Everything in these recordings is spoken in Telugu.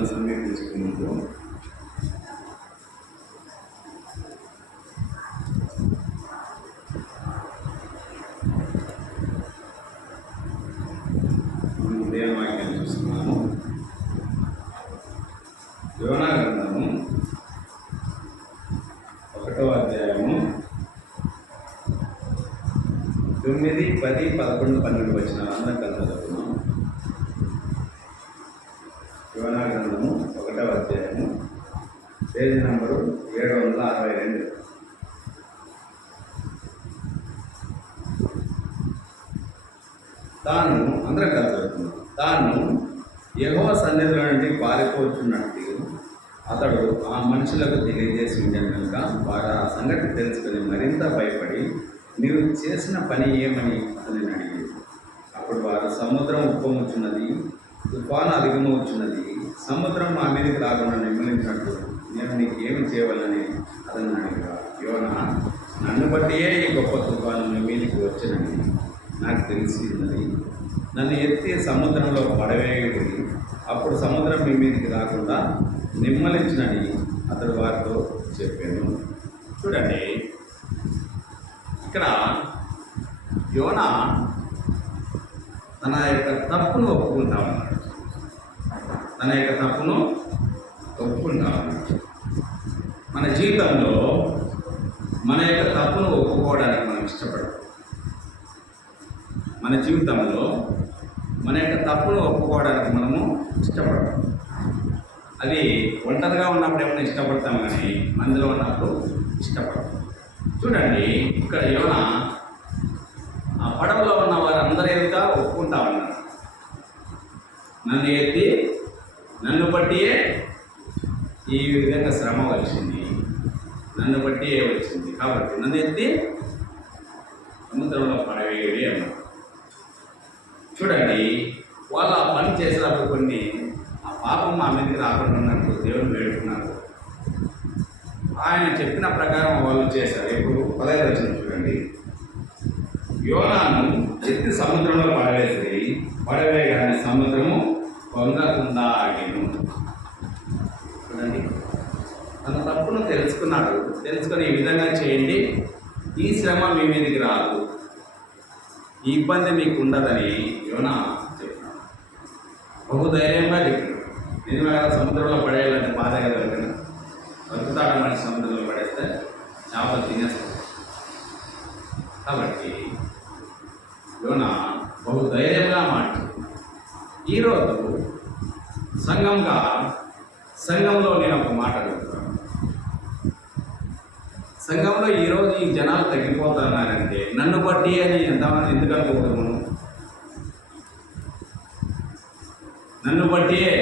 పాదాలను సమీపించుకుంటూ దేవుని వాక్యాన్ని చూస్తున్నాము. యోనా గ్రంథము 1వ అధ్యాయము 9, 10, 11, 12 వచనాలు అందరం కలిసి చదువుతున్నాం. యోనా గ్రంథము 1వ అధ్యాయము పేజీ నంబరు 762. తాను అందరం కలిసి చదువుతున్నాం. తాను యెహోవా సన్నిధిలో నుండి పారిపోతున్నట్టు అతడు ఆ మనుషులకు తెలియజేసి ఉండాను కనుక వారు ఆ సంగతి తెలుసుకుని మరింత భయపడి నీవు చేసిన పని ఏమని అతని అడిగి, అప్పుడు వారు సముద్రం ఉప్పొంగుచున్నది, తుఫాను అధిగమవుచున్నది, సముద్రం మా మీదకి రాకుండా నిమ్మలించినట్టు నేను నీకు ఏమి చేయవాలని అతన్ని అడిగా. యోనా, నన్ను బట్టియే ఈ గొప్ప తుఫాను మీ మీదకి వచ్చినని నాకు తెలిసి ఉన్నది. నన్ను ఎత్తి సముద్రంలో పడవేయుడి, అప్పుడు సముద్రం మీ మీదకి రాకుండా నిమ్మలించినని అతడు వారితో చెప్పాను. చూడండి, ఇక్కడ యోనా తన యొక్క తప్పును ఒప్పుకుంటా ఉన్నాడు. తన యొక్క తప్పును ఒప్పుకుంటా ఉన్నాడు. మన జీవితంలో మన యొక్క తప్పును ఒప్పుకోవడానికి మనం ఇష్టపడతాం. మన జీవితంలో మన యొక్క తప్పును ఒప్పుకోవడానికి మనము ఇష్టపడతాం. అది ఒంటరిగా ఉన్నప్పుడు ఏమైనా ఇష్టపడతాం, కానీ మందిలో ఉన్నప్పుడు ఇష్టపడతాం. చూడండి, ఇక్కడ యోనా ఆ పడవలో ఉన్న వారందరూ ఎదుగా ఒప్పుకుంటా ఉన్నారు. నన్ను ఎత్తి నన్ను బట్టియే ఈ విధంగా శ్రమ వచ్చింది, నన్ను బట్టియే వచ్చింది, కాబట్టి నన్ను ఎత్తి సముద్రంలో పడవేయడి అన్నారు. చూడండి, వాళ్ళు ఆ పని చేసేటప్పుడు కొన్ని ఆ పాపం మా మీదకి రాకుండా ఉన్నట్టు దేవుని వేడుకున్నారు. ఆయన చెప్పిన ప్రకారం వాళ్ళు చేశారు. ఇప్పుడు 15వ వచనం చూడండి. యోనాను ఎత్తి సముద్రంలో పడవేయగానే సముద్రము పొంగకుండా ఆగెను. చూడండి, తన తప్పును తెలుసుకున్నాడు. తెలుసుకొని ఈ విధంగా చేయండి, ఈ శ్రమ మీ మీదకి రాదు, ఈ ఇబ్బంది మీకు ఉండదని యోనా చెప్పినాడు. బహుధైర్యంగా చెప్పాడు. నిజంగా సముద్రంలో పడేయాలంటే బాధ కదా, బతుకుతాడ మనిషి సముద్రంలో పడేస్తే చేపలు తినేస్తాడు. కాబట్టి యోనా బహుధైర్యంగా మాట్లాడు. ఈరోజు సంఘంలో నేను ఒక మాట అడుగుతాను. సంఘంలో ఈరోజు ఈ జనాలు తగ్గిపోతున్నారంటే నన్ను బట్టి అని ఎంతమంది ఎందుకు అనుకోకూడదు? నన్ను బట్టియే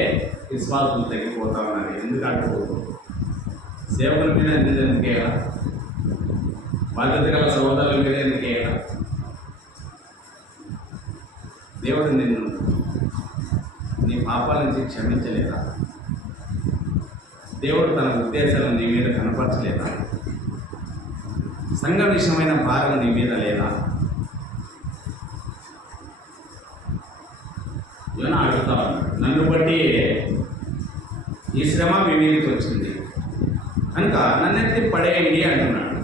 విశ్వాసులు తగ్గిపోతా ఉన్నారు ఎందుకు అనుకోకూడదు? సేవకుల మీద ఎందుకు వేయాలా? బాధ్యత గల సహోదరుల మీద ఎందుకు వేయాలా? దేవుడు నిన్ను నీ పాపాల నుంచి క్షమించలేదా? దేవుడు తన ఉద్దేశాలను నీ మీద కనపరచలేదా? సంఘ విషయమైన భారం నీ మీద లేదా? యోనా అడుగుతా ఉన్నాడు. నన్ను బట్టి ఈ శ్రమ మీ మీదకి వచ్చింది కనుక నన్నెత్తి పడేయండి అంటున్నాడు.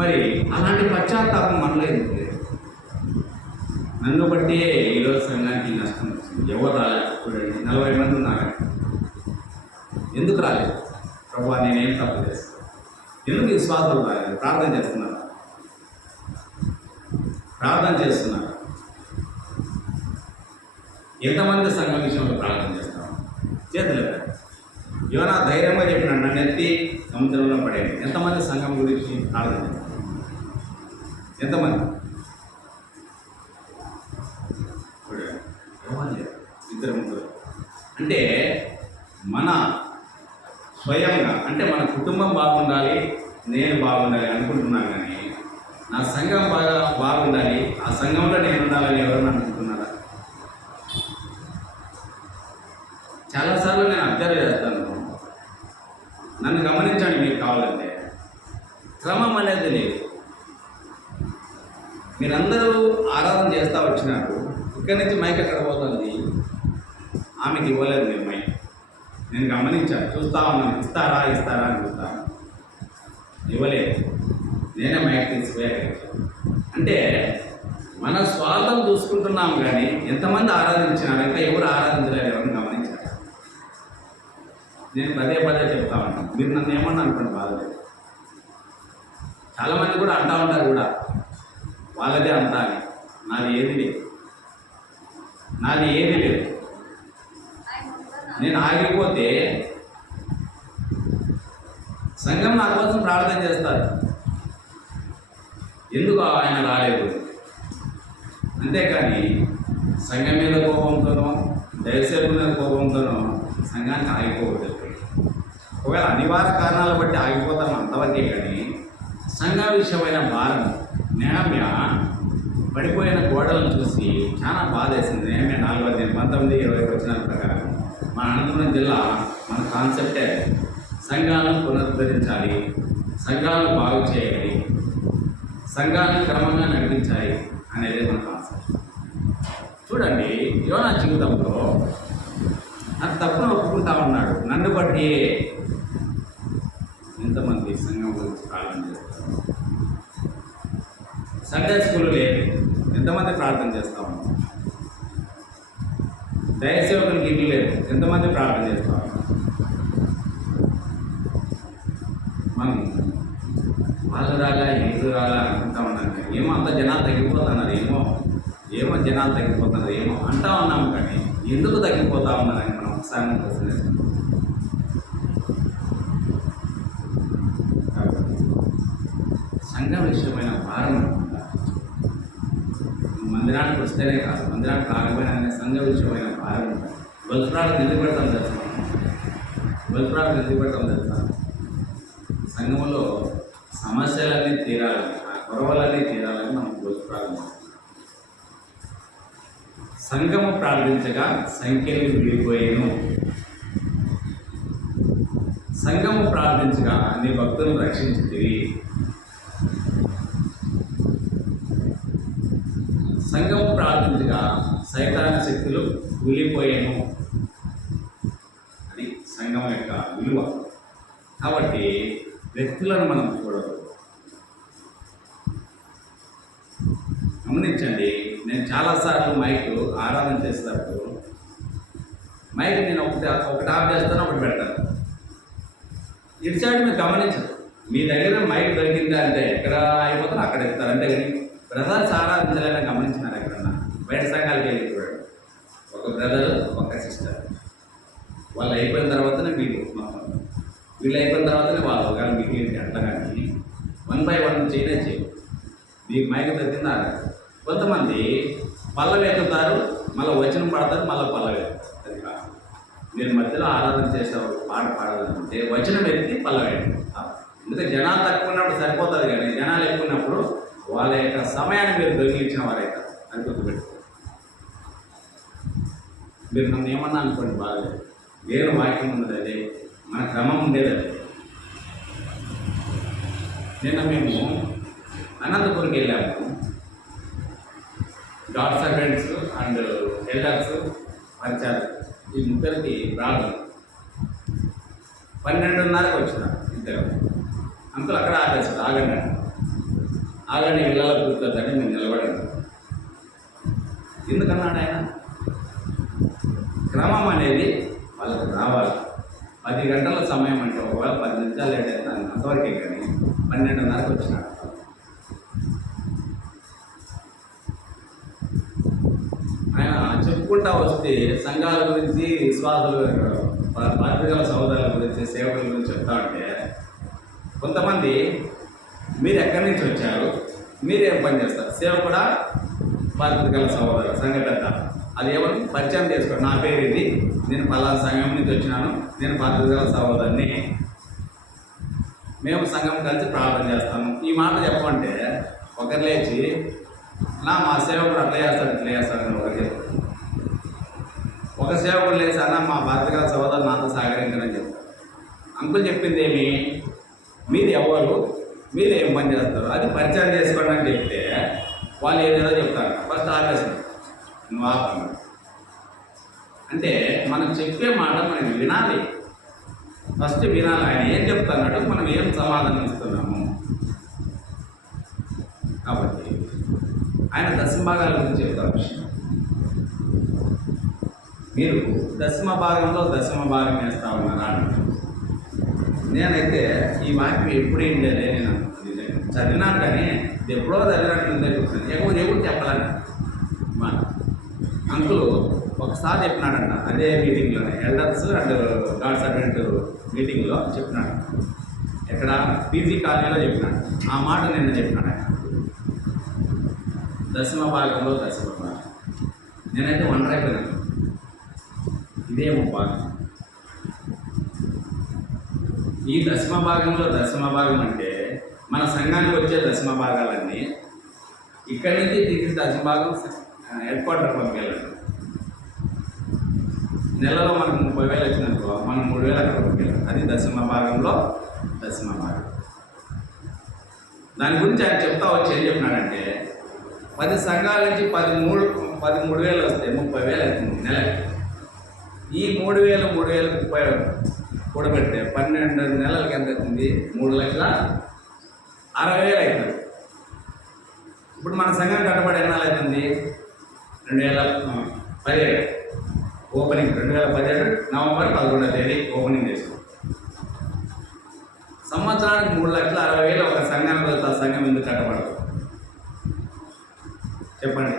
మరి అలాంటి పశ్చాత్తాపం మనలో ఎందుకు లేదు? నన్ను బట్టి ఈరోజు సంఘానికి నష్టం వచ్చింది. ఎవరు రాలేదు? చూడండి, 40 మంది ఉన్నారు. ఎందుకు రాలేదు? ప్రభువా, నేనేం తప్పు చేస్తాను? ఎందుకు విశ్వాసాలు రాలేదు? ప్రార్థన చేస్తున్నారు. ఎంతమంది సంఘం విషయంలో ప్రార్థన చేస్తాం? చేతులు. యోనా ధైర్యంగా చెప్పినాడు, నన్ను ఎత్తి సముద్రంలో పడేయండి. ఎంతమంది సంఘం గురించి ప్రార్థన చేస్తారు? ఎంతమంది? ఇద్దరు ముగ్గురు. అంటే మన స్వయంగా, అంటే మన కుటుంబం బాగుండాలి, నేను బాగుండాలి అనుకుంటున్నాను, కానీ నా సంఘం బాగుండాలి, ఆ సంఘంలో నేను ఉండాలని ఎవరన్నా అనుకుంటున్నారా? చాలాసార్లు నేను అబ్జర్వ్ చేస్తాను. నన్ను గమనించండి మీకు కావాలంటే. క్రమం అనేది లేదు. మీరందరూ ఆరాధన చేస్తూ వచ్చినారు. ఇక్కడి నుంచి మైక్ ఎక్కడ పోతుంది? ఆమెకి ఇవ్వలేదు మీరు మైక్. నేను గమనించాను, చూస్తా ఉన్నాను, ఇస్తారా ఇస్తారా అని చూస్తాను, ఇవ్వలేదు. నేనే మైక్ తీసిపోయాను. అంటే మన స్వార్థం చూసుకుంటున్నాం కానీ ఎంతమంది ఆరాధించినారు, ఇంకా ఎవరు ఆరాధించలేరు ఎవరిని గమనించారు. నేను పదే పదే చెప్తా ఉంటాను, మీరు నన్ను ఏమన్నా అనుకోండి బాధలేదు. చాలామంది కూడా అంటూ ఉంటారు కూడా, వాళ్ళదే అంతా అని. నాది ఏది లేదు, నాది ఏది లేదు. నేను ఆగిపోతే సంఘం నా కోసం ప్రార్థన చేస్తారు, ఎందుకు ఆయన రాలేదు. అంతేకాని సంఘం మీద కోపంతోనో దయసేపు మీద కోపంతోనో సంఘానికి ఆగిపోవద్దు. ఒకవేళ అనివార్య కారణాల బట్టి ఆగిపోతాం అంతవరకే. కానీ సంఘ విషయమైన భారం, నేమ్య పడిపోయిన గోడలను చూసి చాలా బాధ వేసింది. నేమ్య 4:19-20 వచనాల ప్రకారం మన అనంతపురం జిల్లా మన కాన్సెప్టే సంఘాలను పునరుద్ధరించాలి, సంఘాలను బాగు చేయాలి, సంఘాన్ని క్రమంగా నడిపించాలి అనేది మన కాన్సెప్ట్. చూడండి, యోనా జీవితంలో నాకు తప్పును ఒప్పుకుంటా ఉన్నాడు, నన్ను బట్టి ఎంతమంది సంఘం గురించి ప్రార్థన చేస్తారు. సండే స్కూల్ లేదు, ఎంతమంది ప్రార్థన చేస్తా ఉన్నాం. దయసేవకునికి ఇల్లు లేదు, ఎంతమంది ప్రార్థన చేస్తా ఉన్నాం. మనం వాళ్ళు రాగా ఇల్లు రాగా అనుకుంటా ఉన్నాం. ఏమో అంత జనాలు తగ్గిపోతున్నారు, ఏమో జనాలు తగ్గిపోతున్నారు ఏమో అంటా ఉన్నాము. కానీ ఎందుకు తగ్గిపోతా ఉన్నారని మనం ఒకసారి ప్రశ్న వేసుకుంటాం. సంఘ విషయమైన భారం అనుకుంటా. మందిరానికి వస్తేనే కాదు, మందిరానికి రాకపోయినా సంఘ విషయమైన భారం ఉంటుంది. బల్పురాలకు ఎందుకు పెడతాం తెలుసు, బల్పురాలకు ఎందుకు పెడతాం తెలుసా? సంఘంలో సమస్యలన్నీ తీరాలని, ఆ గొడవలన్నీ తీరాలని మనం బల్పురాలు. సంఘము ప్రార్థించగా సంఖ్యలు విడిపోయేను. సంఘము ప్రార్థించగా నీ భక్తులను రక్షించి సంఘము ప్రార్థించగా సైతాన శక్తులు కూలిపోయాను. అది సంఘం యొక్క విలువ. కాబట్టి వ్యక్తులను మనం చూడదు. గమనించండి, నేను చాలాసార్లు మైక్ ఆరాధన చేసేటప్పుడు మైక్ నేను ఒకటి ఆఫ్ చేస్తాను, ఒకటి పెడతాను. ఇటు సైడ్ మీరు గమనించదు. మీ దగ్గర మైక్ దొరికిందా అంటే ఎక్కడ అయిపోతారో అక్కడ ఎత్తారు. అంతేగాని బ్రదర్స్ ఆరాధించాలని గమనించినారు ఎక్కడన్నా? బయట సంఘాలకి వెళ్ళి చూడండి, ఒక బ్రదర్ ఒక సిస్టర్, వాళ్ళు అయిపోయిన తర్వాతనే వీళ్ళు మొత్తం, వీళ్ళు అయిపోయిన తర్వాతనే వాళ్ళు ఒకవేళ మీకు ఏంటి అట్లా. కానీ 1 by 1 చేయలేదు. మీకు మైక్ దొరికిందా? కొంతమంది పల్లవి ఎత్తుతారు, మళ్ళీ వచనం పడతారు, మళ్ళీ పల్లవి ఎత్తుతారు. అది కాదు. నేను మధ్యలో ఆరాధన చేసేవాడు పాట పాడాలంటే వచనం ఎత్తి పల్లవి ఎత్తుతారు. ఎందుకంటే జనాలు తక్కువ ఉన్నప్పుడు సరిపోతుంది, కానీ జనాలు ఎక్కువ ఉన్నప్పుడు వాళ్ళ యొక్క సమయాన్ని మీరు దొంగిలించిన వారైతే అని గుర్తుపెట్టుకోండి. మీరు నన్ను ఏమన్నా అనుకోండి, బాగలేదు. వేరే వాక్యం ఉన్నది, అదే మన క్రమం ఉండేది. అది నిన్న మేము అనంతపురంకి వెళ్ళాము. గాడ్ సర్వెంట్స్ అండ్ ఎల్డర్స్ పరిచారు, ఈ ముగ్గురికి ప్రార్థన. 12:30కి వచ్చినారు ఇద్దరు. అంకుల్ అక్కడ ఆపేస్తారు, ఆగండి ఇళ్ళలో కూర్చోద్దని మేము నిలబడాను. ఎందుకన్నాడు ఆయన? క్రమం అనేది వాళ్ళకి రావాలి. 10 గంటల సమయం అంటే ఒకవేళ 10 నిమిషాలు లేట్ అయితే అంతవరకే. కానీ 12:30కి వచ్చినాడు. ఆయన చెప్పుకుంటా వస్తే సంఘాల గురించి, విశ్వాసులు, పాత్రికల సహోదరుల గురించి, సేవకుల గురించి చెప్తా ఉంటే కొంతమంది మీరు ఎక్కడి నుంచి వచ్చారు, మీరేం పని చేస్తారు, సేవకుడా పాత్రికల సహోదరు సంఘ పెద్ద, అది ఏమని పరిచయం చేసుకోండి. నా పేరు ఇది, నేను పలానా సంఘం నుంచి వచ్చినాను, నేను పాత్రికల సహోదరుని, మేము సంఘం కలిసి ప్రార్థన చేస్తాము. ఈ మాట చెప్పమంటే ఒకరు లేచి మా సేవకుడు అట్లా చేస్తాడు ఇట్లా చేస్తాడని ఒకరు చెప్తారు. ఒక సేవకుడు లేచి అన్న మా పాత్రికల సహోదరు నాతో సహకరించని చెప్తారు. అంకుల్ చెప్పింది ఏమి, మీరు ఎవరు, మీరు ఏం పని చేస్తారు, అది పరిచయం చేసుకోండి అని చెప్తే వాళ్ళు ఏదేదో చెప్తారు. ఫస్ట్ ఆపేసారు, నువ్వు ఆపన్నాడు. అంటే మనం చెప్పే మాట మనం వినాలి. ఫస్ట్ వినాలి. ఆయన ఏం చెప్తున్నాడు, మనం ఏం సమాధానం ఇస్తున్నాము. కాబట్టి ఆయన దశమ భాగాల గురించి చెప్తారు విషయం. మీరు దశమ భాగంలో దశమ భాగం వేస్తా ఉన్నారా అంటారు. నేనైతే ఈ వాక్యం ఎప్పుడు ఏం లేదు, నేను చదివినాను కానీ ఇది ఎప్పుడో చదివినట్టు ఎవరు చెప్పాలని మా అంకులు ఒకసారి చెప్పినాడంట, అదే మీటింగ్లోనే ఎల్డర్స్ అండ్ గాడ్ సర్వెంట్ మీటింగ్లో చెప్పినాడు. ఎక్కడ పీజీ కాలనీలో చెప్పినాడు. ఆ మాట నిన్న చెప్పినాడు ఆయన, దశమ భాగంలో దశమ భాగం. నేనైతే వండర్ అయిపోయినాను, ఇదేమో భాగం. ఈ దశమ భాగంలో దశమ భాగం అంటే మన సంఘానికి వచ్చే దశమ భాగాలన్నీ ఇక్కడి నుంచి తీసి దశమ భాగం హెడ్ క్వార్టర్ పంపించాలండి. నెలలో మనకు 30,000 వచ్చిందనుకో, మనం 3,000 అక్కడ పంపించాలి. అది దశమ భాగంలో దశమ భాగం. దాని గురించి ఆయన చెప్తా వచ్చి ఏం చెప్పినాడంటే, 10 సంఘాల నుంచి 13,000 వస్తే 30,000 అవుతుంది నెలకి. ఈ 3,000 కూడబెడితే 12 నెలలకి ఎంత అవుతుంది? 3,60,000 అవుతుంది. ఇప్పుడు మన సంఘం కట్టబడి ఎన్నాళ్ళు అవుతుంది? 2017 ఓపెనింగ్. 2017 నవంబర్ 11వ తేదీ ఓపెనింగ్ చేసాం. సంవత్సరానికి 3,60,000 ఒక సంఘానికి వెళ్తే ఆ సంఘం ఎందుకు కట్టబడదు చెప్పండి.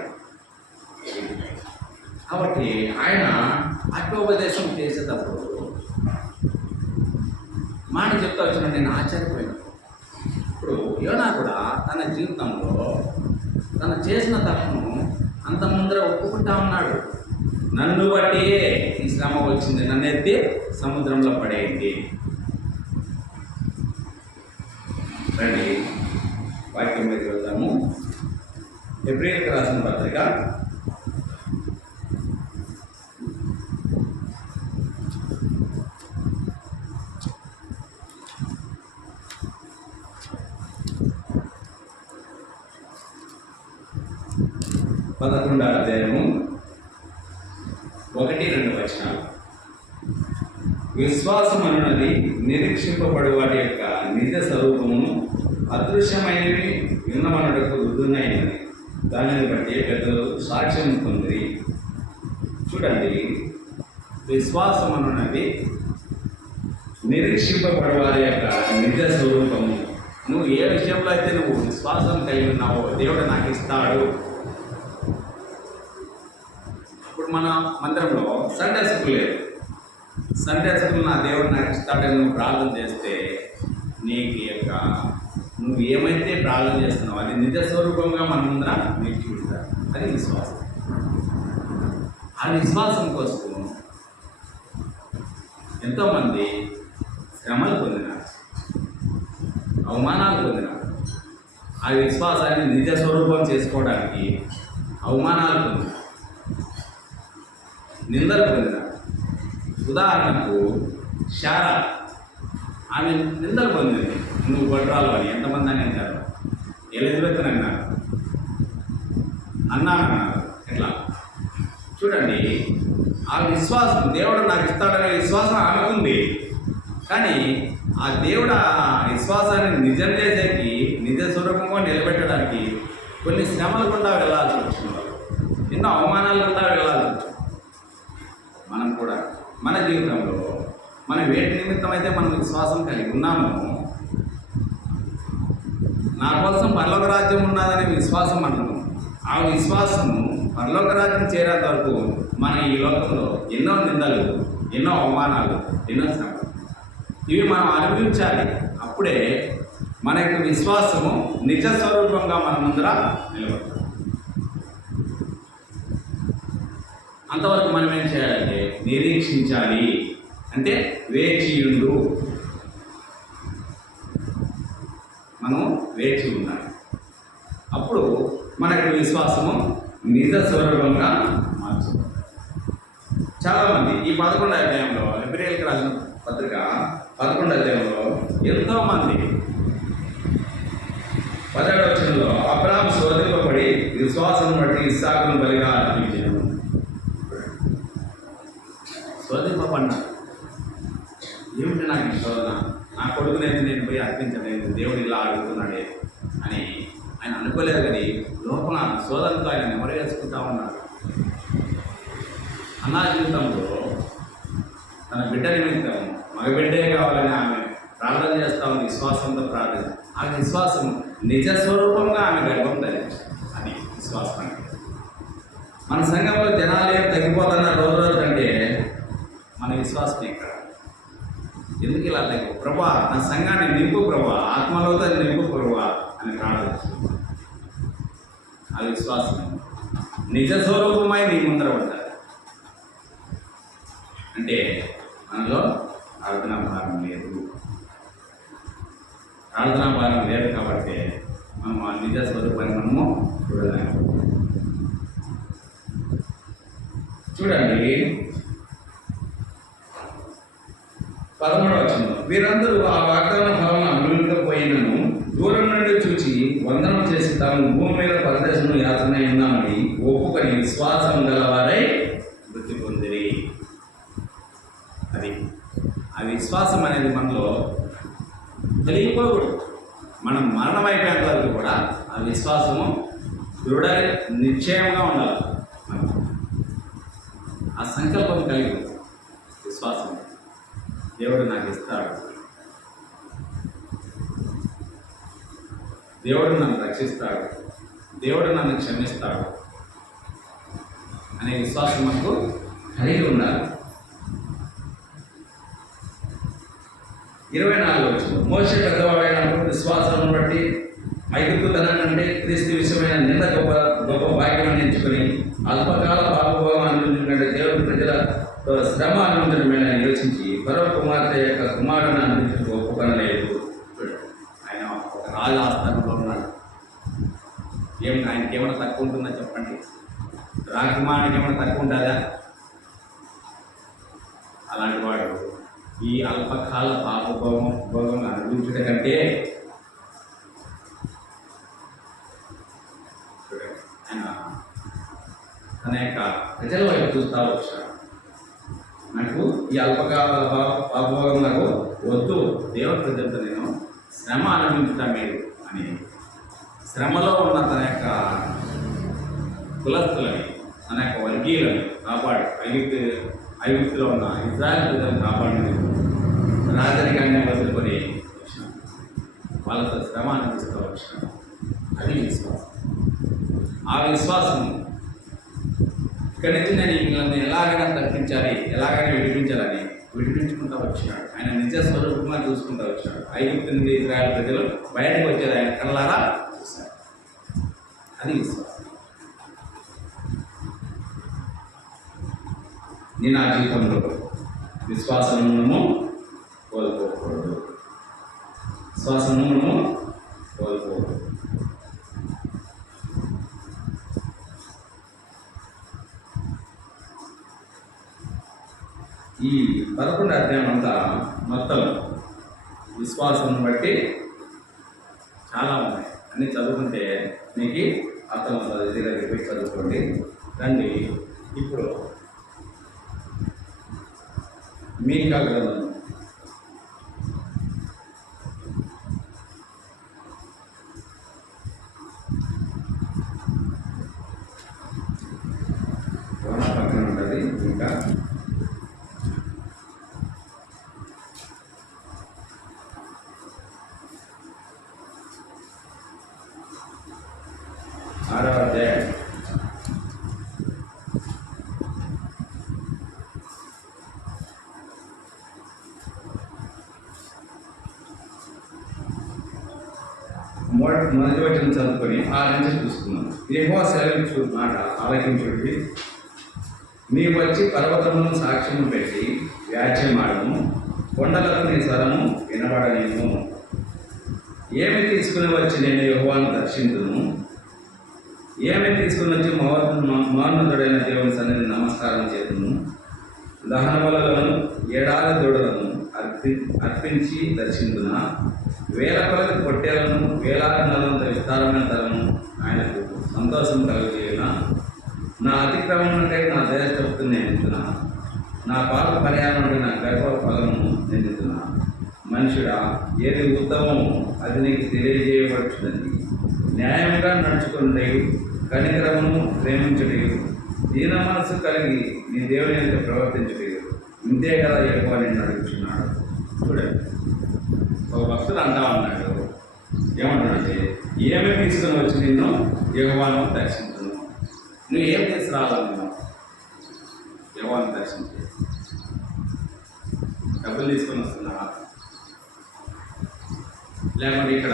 కాబట్టి ఆయన ఆత్మోపదేశం చేసేటప్పుడు మాట చెప్తా వచ్చిన నేను ఆశ్చర్యపోయాను. ఇప్పుడు యోనా కూడా తన జీవితంలో తను చేసిన తప్పును అంత ముందర ఒప్పుకుంటా ఉన్నాడు. నన్ను బట్టి ఈ శ్రమ వచ్చింది, నన్ను ఎత్తి సముద్రంలో పడేయండి. రండి వాక్యం మీద వెళ్దాము. హెబ్రీయులకు రాసిన పత్రిక 11వ అధ్యాయము 1-2 వచనాలు. విశ్వాసం అనున్నది నిరీక్షింపబడు వాటి యొక్క నిజ స్వరూపమును, అదృశ్యమైనవి విన్నమనుటకు రుజువునైనవి దానిని బట్టి పెద్దలు సాక్ష్యం పొందిరి. చూడండి, విశ్వాసం అనున్నది నిరీక్షింపబడు వారి యొక్క నిజ స్వరూపము. నువ్వు ఏ విషయంలో అయితే నువ్వు విశ్వాసం కలిగి ఉన్నావో దేవుడు నాకు ఇస్తాడు. ఇప్పుడు మన మందిరంలో సండే స్కూల్ లేదు. సండే స్కూల్ నా దేవుడు నాకు ఇస్తాడని నువ్వు ప్రార్థన చేస్తే నీకు యొక్క నువ్వు ఏమైతే ప్రార్థన చేస్తున్నావు అది నిజ స్వరూపంగా మన ముందర నీకు చూపిస్తారు. అది విశ్వాసం. ఆ విశ్వాసం కోసం ఎంతోమంది శ్రమలు పొందినారు, అవమానాలు పొందినారు. ఆ విశ్వాసాన్ని నిజ స్వరూపం చేసుకోవడానికి అవమానాలు పొందినారు, నిందలు పొందినారు. ఉదాహరణకు శారా, ఆమె నిందలు పొందింది. నువ్వు గొడ్రాలు అని ఎంతమంది అని అంటారు. ఎలిజబెత్ అని అన్నారు, అన్నారు. ఎట్లా చూడండి, ఆ విశ్వాసం దేవుడు నాకు ఇస్తాడనే విశ్వాసం ఆమెకుంది. కానీ ఆ దేవుడు ఆ విశ్వాసాన్ని నిజం చేసేకి నిజ స్వరూపంగా నిలబెట్టడానికి కొన్ని శ్రమలు గుండా వెళ్ళాల్సి వచ్చింది, ఎన్నో అవమానాలు గుండా వెళ్ళాల్సి వచ్చింది. మనం కూడా మన జీవితంలో మనం వేటి నిమిత్తం అయితే మనం విశ్వాసం కలిగి ఉన్నామో, నా కోసం పరలోక రాజ్యం ఉన్నదనే విశ్వాసం అన్నాము. ఆ విశ్వాసము పరలోక రాజ్యం చేరేంత వరకు మన ఈ లోకంలో ఎన్నో నిందలు, ఎన్నో అవమానాలు, ఎన్నో శ్రమలు ఇవి మనం అనుభవించాలి. అప్పుడే మన యొక్క విశ్వాసము నిజ స్వరూపంగా మన ముందర నిలబడుతుంది. అంతవరకు మనం ఏం చేయాలంటే నిరీక్షించాలి, అంటే వేచియుండు. మనం వేచి ఉండాలి. అప్పుడు మనకు విశ్వాసము నిజ స్వరూపంగా మార్చుతుంది. చాలామంది ఈ 11వ అధ్యాయంలో హెబ్రీయులకు రాసిన పత్రిక 11వ అధ్యాయంలో ఎంతోమంది 10వ వచనంలో అబ్రాహాము శోధింపబడి విశ్వాసం బట్టి ఇస్సాకును బలిగా అర్పించెను. పడినాడు. ఏమిటి నాకు ఈ శోధన, నా కొడుకునేది నేను పోయి అర్పించలేదు, దేవుడు ఇలా అడుగుతున్నాడే అని ఆయన అనుకోలేదు. కానీ లోపల శోధనతో ఆయన నెమరు వేసుకుంటా ఉన్నాడు. అన్నా జీవితంలో తన బిడ్డ నిమిత్తం మగబిడ్డే కావాలని ఆమె ప్రార్థన చేస్తా ఉంది, విశ్వాసంతో ప్రార్థన. ఆ విశ్వాసం నిజ స్వరూపంగా ఆమె గర్భం ధరించింది అని విశ్వాసం. అంటే మన సంఘంలో జనాలు ఏం తగ్గిపోతున్న రోజు రోజు కంటే మన విశ్వాసం ఇక్కడ ఎందుకు ఇలా తగ్గి, ప్రభా నా సంఘాన్ని నింపు ప్రభా, ఆత్మలోతో నింపు ప్రభా అని ప్రార్థిస్తుంది. ఆ విశ్వాసం నిజ స్వరూపమై నీ ముందర ఉంటారు. అంటే మనలో ప్రార్థనా భారం లేదు. ప్రార్థనా భారం లేదు కాబట్టి మనం ఆ నిజ స్వరూపాన్ని మనము చూడలేము. చూడండి 13వ వచనం, వీరందరూ ఆ వాగ్దాన ఫలం అనుభవించకపోయినను దూరం నుండి చూచి వందనం చేసి తాము భూమి మీద పరదేశంలో యాత్ర ఉన్నామని ఒప్పుకొని విశ్వాసం గలవారై మృతి పొందిరి. అది ఆ విశ్వాసం అనేది మనలో తెలియకూడదు. మనం మరణం అయిపోయేంత వరకు కూడా ఆ విశ్వాసము దృఢ నిశ్చయంగా ఉండాలి. ఆ సంకల్పం కలిగి విశ్వాసం, దేవుడు నాకు ఇస్తాడు, దేవుడు నన్ను రక్షిస్తాడు, దేవుడు నన్ను క్షమిస్తాడు అనే విశ్వాసం మనకు కలిగి ఉండాలి. 24వ వచనం, మోషే పెద్దవాడైనప్పుడు విశ్వాసాలను బట్టి ఐగుప్తుతనం కంటే క్రీస్తు విషయమైన నింద గొప్ప భాగ్యం ఎంచుకొని అల్పకాల పాపభోగం అనుభవించుకుంటే దేవుడి ప్రజల శ్రమ అనుభవించడమేనా యోచించి ఫరో కుమార్తె యొక్క కుమారుని అనుభవించడం ఒప్పుకొనలేదు. ఆయన ఒక రాజు ఆస్థానంలో ఉన్నాడు. ఆయనకి ఏమైనా తక్కువ ఉంటుందా చెప్పండి? రాకుమారునికి ఏమైనా తక్కువ ఉంటుందా? అలాంటి వాడు ఈ అల్పకాల పాపభోగం అనుభవించడం కంటే ఆయన తన యొక్క ప్రజల వైపు చూస్తా వచ్చాడు. నాకు ఈ అల్పకాల పాపభోగం నాకు వద్దు, దేవుడి ప్రజలతో నేను శ్రమ అనుభవించటం మీరు అని శ్రమలో ఉన్న తన యొక్క కులస్తులని, తన యొక్క వర్గీయులని కాపాడు, ఐగుప్తులో ఉన్న ఇజ్రాయెల్ ప్రజలను కాపాడిన రాజరికాన్ని వదులుకొని వచ్చిన వాళ్ళతో శ్రమ అనిపిస్తూ వచ్చిన అది విశ్వాసం. ఆ విశ్వాసం ఇక్కడి నుంచి నేను వీళ్ళని ఎలాగైనా తప్పించాలి, ఎలాగైనా విడిపించాలని విడిపించుకుంటూ వచ్చినాడు. ఆయన నిజ స్వరూపంగా చూసుకుంటూ వచ్చినాడు. ఐగుప్తు నుండి ఇజ్రాయెల్ ప్రజలు బయటకు వచ్చేది ఆయన కళ్ళారా చూశారు. అది విశ్వాసం. నేను ఆ జీవితంలో విశ్వాసము కోల్పోకూడదు. విశ్వాసము కోల్పోకూడదు. ఈ 11వ అధ్యాయం అంతా మొత్తం విశ్వాసం బట్టి చాలా ఉన్నాయి. అన్నీ చదువుకుంటే మీకు అర్థమవుతుంది. దగ్గరికి పోయి చదువుకోండి. రండి ఇప్పుడు మీకా గ్రంథం పక్కన ఉంటుంది. ఇంకా 6వ అధ్యాయం మొదటి వచనం చదువుకొని 6 నుంచి చూసుకున్నాం. యెహోవా సెలవిచ్చు మాట ఆలకించుడి. నీవు వచ్చి పర్వతమును సాక్ష్యము పెట్టి వ్యాజ్యమాడము, కొండలకు నీ స్వరము వినబడనేము. ఏమి తీసుకుని వచ్చి నేను యెహోవాను దర్శించును, ఏమి తీసుకుని వచ్చి మహోన్నతుడైన దేవుని సన్నిధిని నమస్కారం చేతును. దహన బలులను 7 దూడలను అర్పించి దర్శించున. 1000 కొలది పొట్టేలను, వేలాది నలంత విస్తారమైన తలను ఆయనకు సంతోషం కలుగుచేయున. నా అతిక్రమణకై నా దేశభక్తుని ఎంచున. నా పాప పరిహారం నుండి నా గర్భ ఫలము నిందుతున్నా. మనుషుడా, ఏది ఉత్తమము అది నీకు తెలియజేయబడుచున్నది. న్యాయంగా నడుచుకున్నయు, కనికరమును ప్రేమించుటయు, దీన మనసు కలిగి నీ దేవుని యొక్క ప్రవర్తించుటయు ఇంతే కదా యెహోవా నిన్ను అడుగుచున్నాడు. చూడండి, ఒక భక్తుడు అంటా ఉన్నాడు, ఏమంటాడంటే, ఏమేమి తీసుకుని వచ్చి నిన్ను యెహోవాను దర్శించును. నువ్వు ఏం తీసుకురావాలన్నావు? యెహోవాను దర్శించి డబ్బులు తీసుకొని వస్తున్నావా? లేకపోతే ఇక్కడ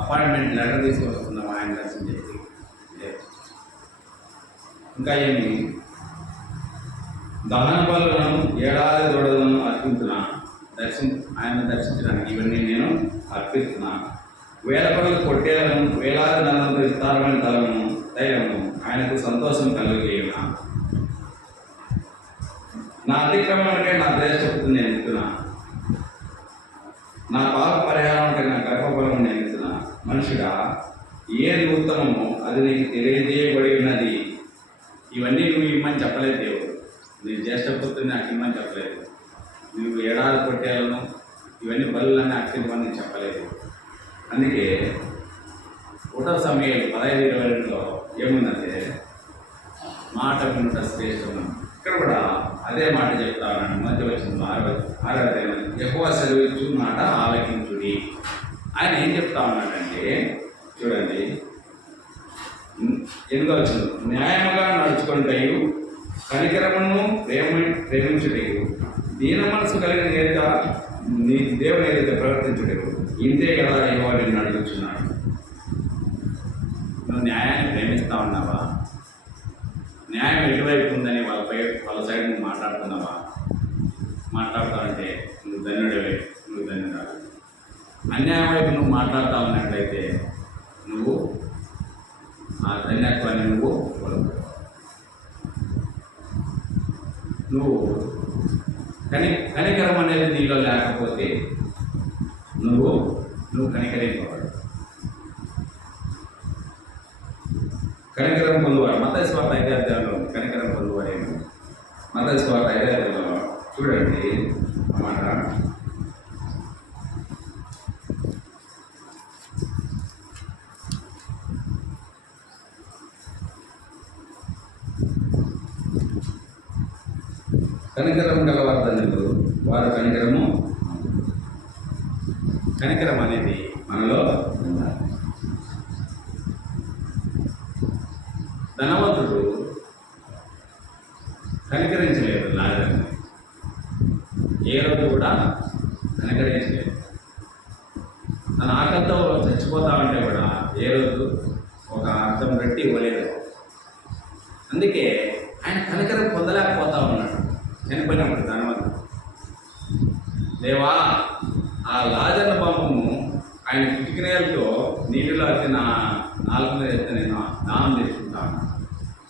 అపాయింట్మెంట్ లెటర్ తీసుకొని వస్తున్నావా ఆయన దర్శనం చేసి? ఇంకా ఏమి? దహన బలులను, ఏడాది దూడలను అర్పించున్నా, ఆయన దర్శించడానికి ఇవన్నీ నేను అర్పిస్తున్నా. వేల కొరకు కొట్టేలను, వేలాది నన్నంత విస్తారమైన తైలము ఆయనకు సంతోషం కలిగేయునా. నా అతిక్రమణకే నా దేశభక్తిని నేను ఎత్తున్నా. నా పాప పరిహారానికి నా గర్భఫలము నేను ఎత్తున్నా. మనుషుడా, ఏది ఉత్తమమో అది నీకు తెలియజేయబడి ఉన్నది. ఇవన్నీ నువ్వు ఇమ్మని చెప్పలేదు దేవుడు. నీ జ్యేష్ఠపుత్రుని నాకు ఇమ్మని చెప్పలేదు. నువ్వు ఏడాది కొట్టేలను, ఇవన్నీ బలులన్నీ అర్పించమని చెప్పలేదు. అందుకే 1 సమూయేలు 15:22లో ఏముందంటే, మాట వినుట శ్రేష్టం. ఇక్కడ కూడా అదే మాట చెప్తా ఉన్నాడు. మధ్య వచ్చిన 6వ యెహోవా సెలవిచ్చు మాట ఆలకించుడి. ఆయన ఏం చెప్తా ఉన్నాడంటే, చూడండి, 8వ వచనం, న్యాయముగా నడుచుకుంటయు, కనికరమును ప్రేమించుటయు, దీన మనసు కలిగిన ఏదైతే నీ దేవుని ఏదైతే ప్రవర్తించుటయు ఇంతే కదా యెహోవా నిన్ను అడుగుచున్నాడు. నువ్వు న్యాయాన్ని ప్రేమిస్తా ఉన్నావా? న్యాయం ఎటువైపు ఉందని వాళ్ళ సైడ్ నువ్వు మాట్లాడుతున్నావా? మాట్లాడతావంటే నువ్వు ధన్యుడివే, నువ్వు ధన్యురాలు. అన్యాయం వైపు నువ్వు మాట్లాడుతా ఉన్నట్లయితే నువ్వు ఆ ధన్యత్వాన్ని నువ్వు కనికరం అనేది నీలో లేకపోతే నువ్వు కనికరింపబడు. కనికరం పొందువారు మత్తయి సువార్త 5వ అధ్యాయంలో కనికరం పొందువారేమో. మత్తయి సువార్త 5వ అధ్యాయంలో చూడండి అన్నమాట. కనికరం గలవారు ధన్యులు, వారు కనికరం అనేది మనలో ఉండాలి. ధనవంతుడు కనికరించలేదు లాజరుని, ఏ రోజు కూడా కనికరించలేదు. తన ఆకలితో చచ్చిపోతా ఉంటే కూడా ఏ రోజు ఒక అర్థం పెట్టి ఇవ్వలేదు. అందుకే ఆయన కనికరం పొందలేకపోతా ఉన్నాడు. చనిపోయినప్పుడు ధనవంతుడు, దేవా ఆ లాజరుని పంపము, ఆయన కిటికీలతో నీటిలో అయితే నా నాలుగు మీద అయితే నేను దానం చేసుకుంటాను.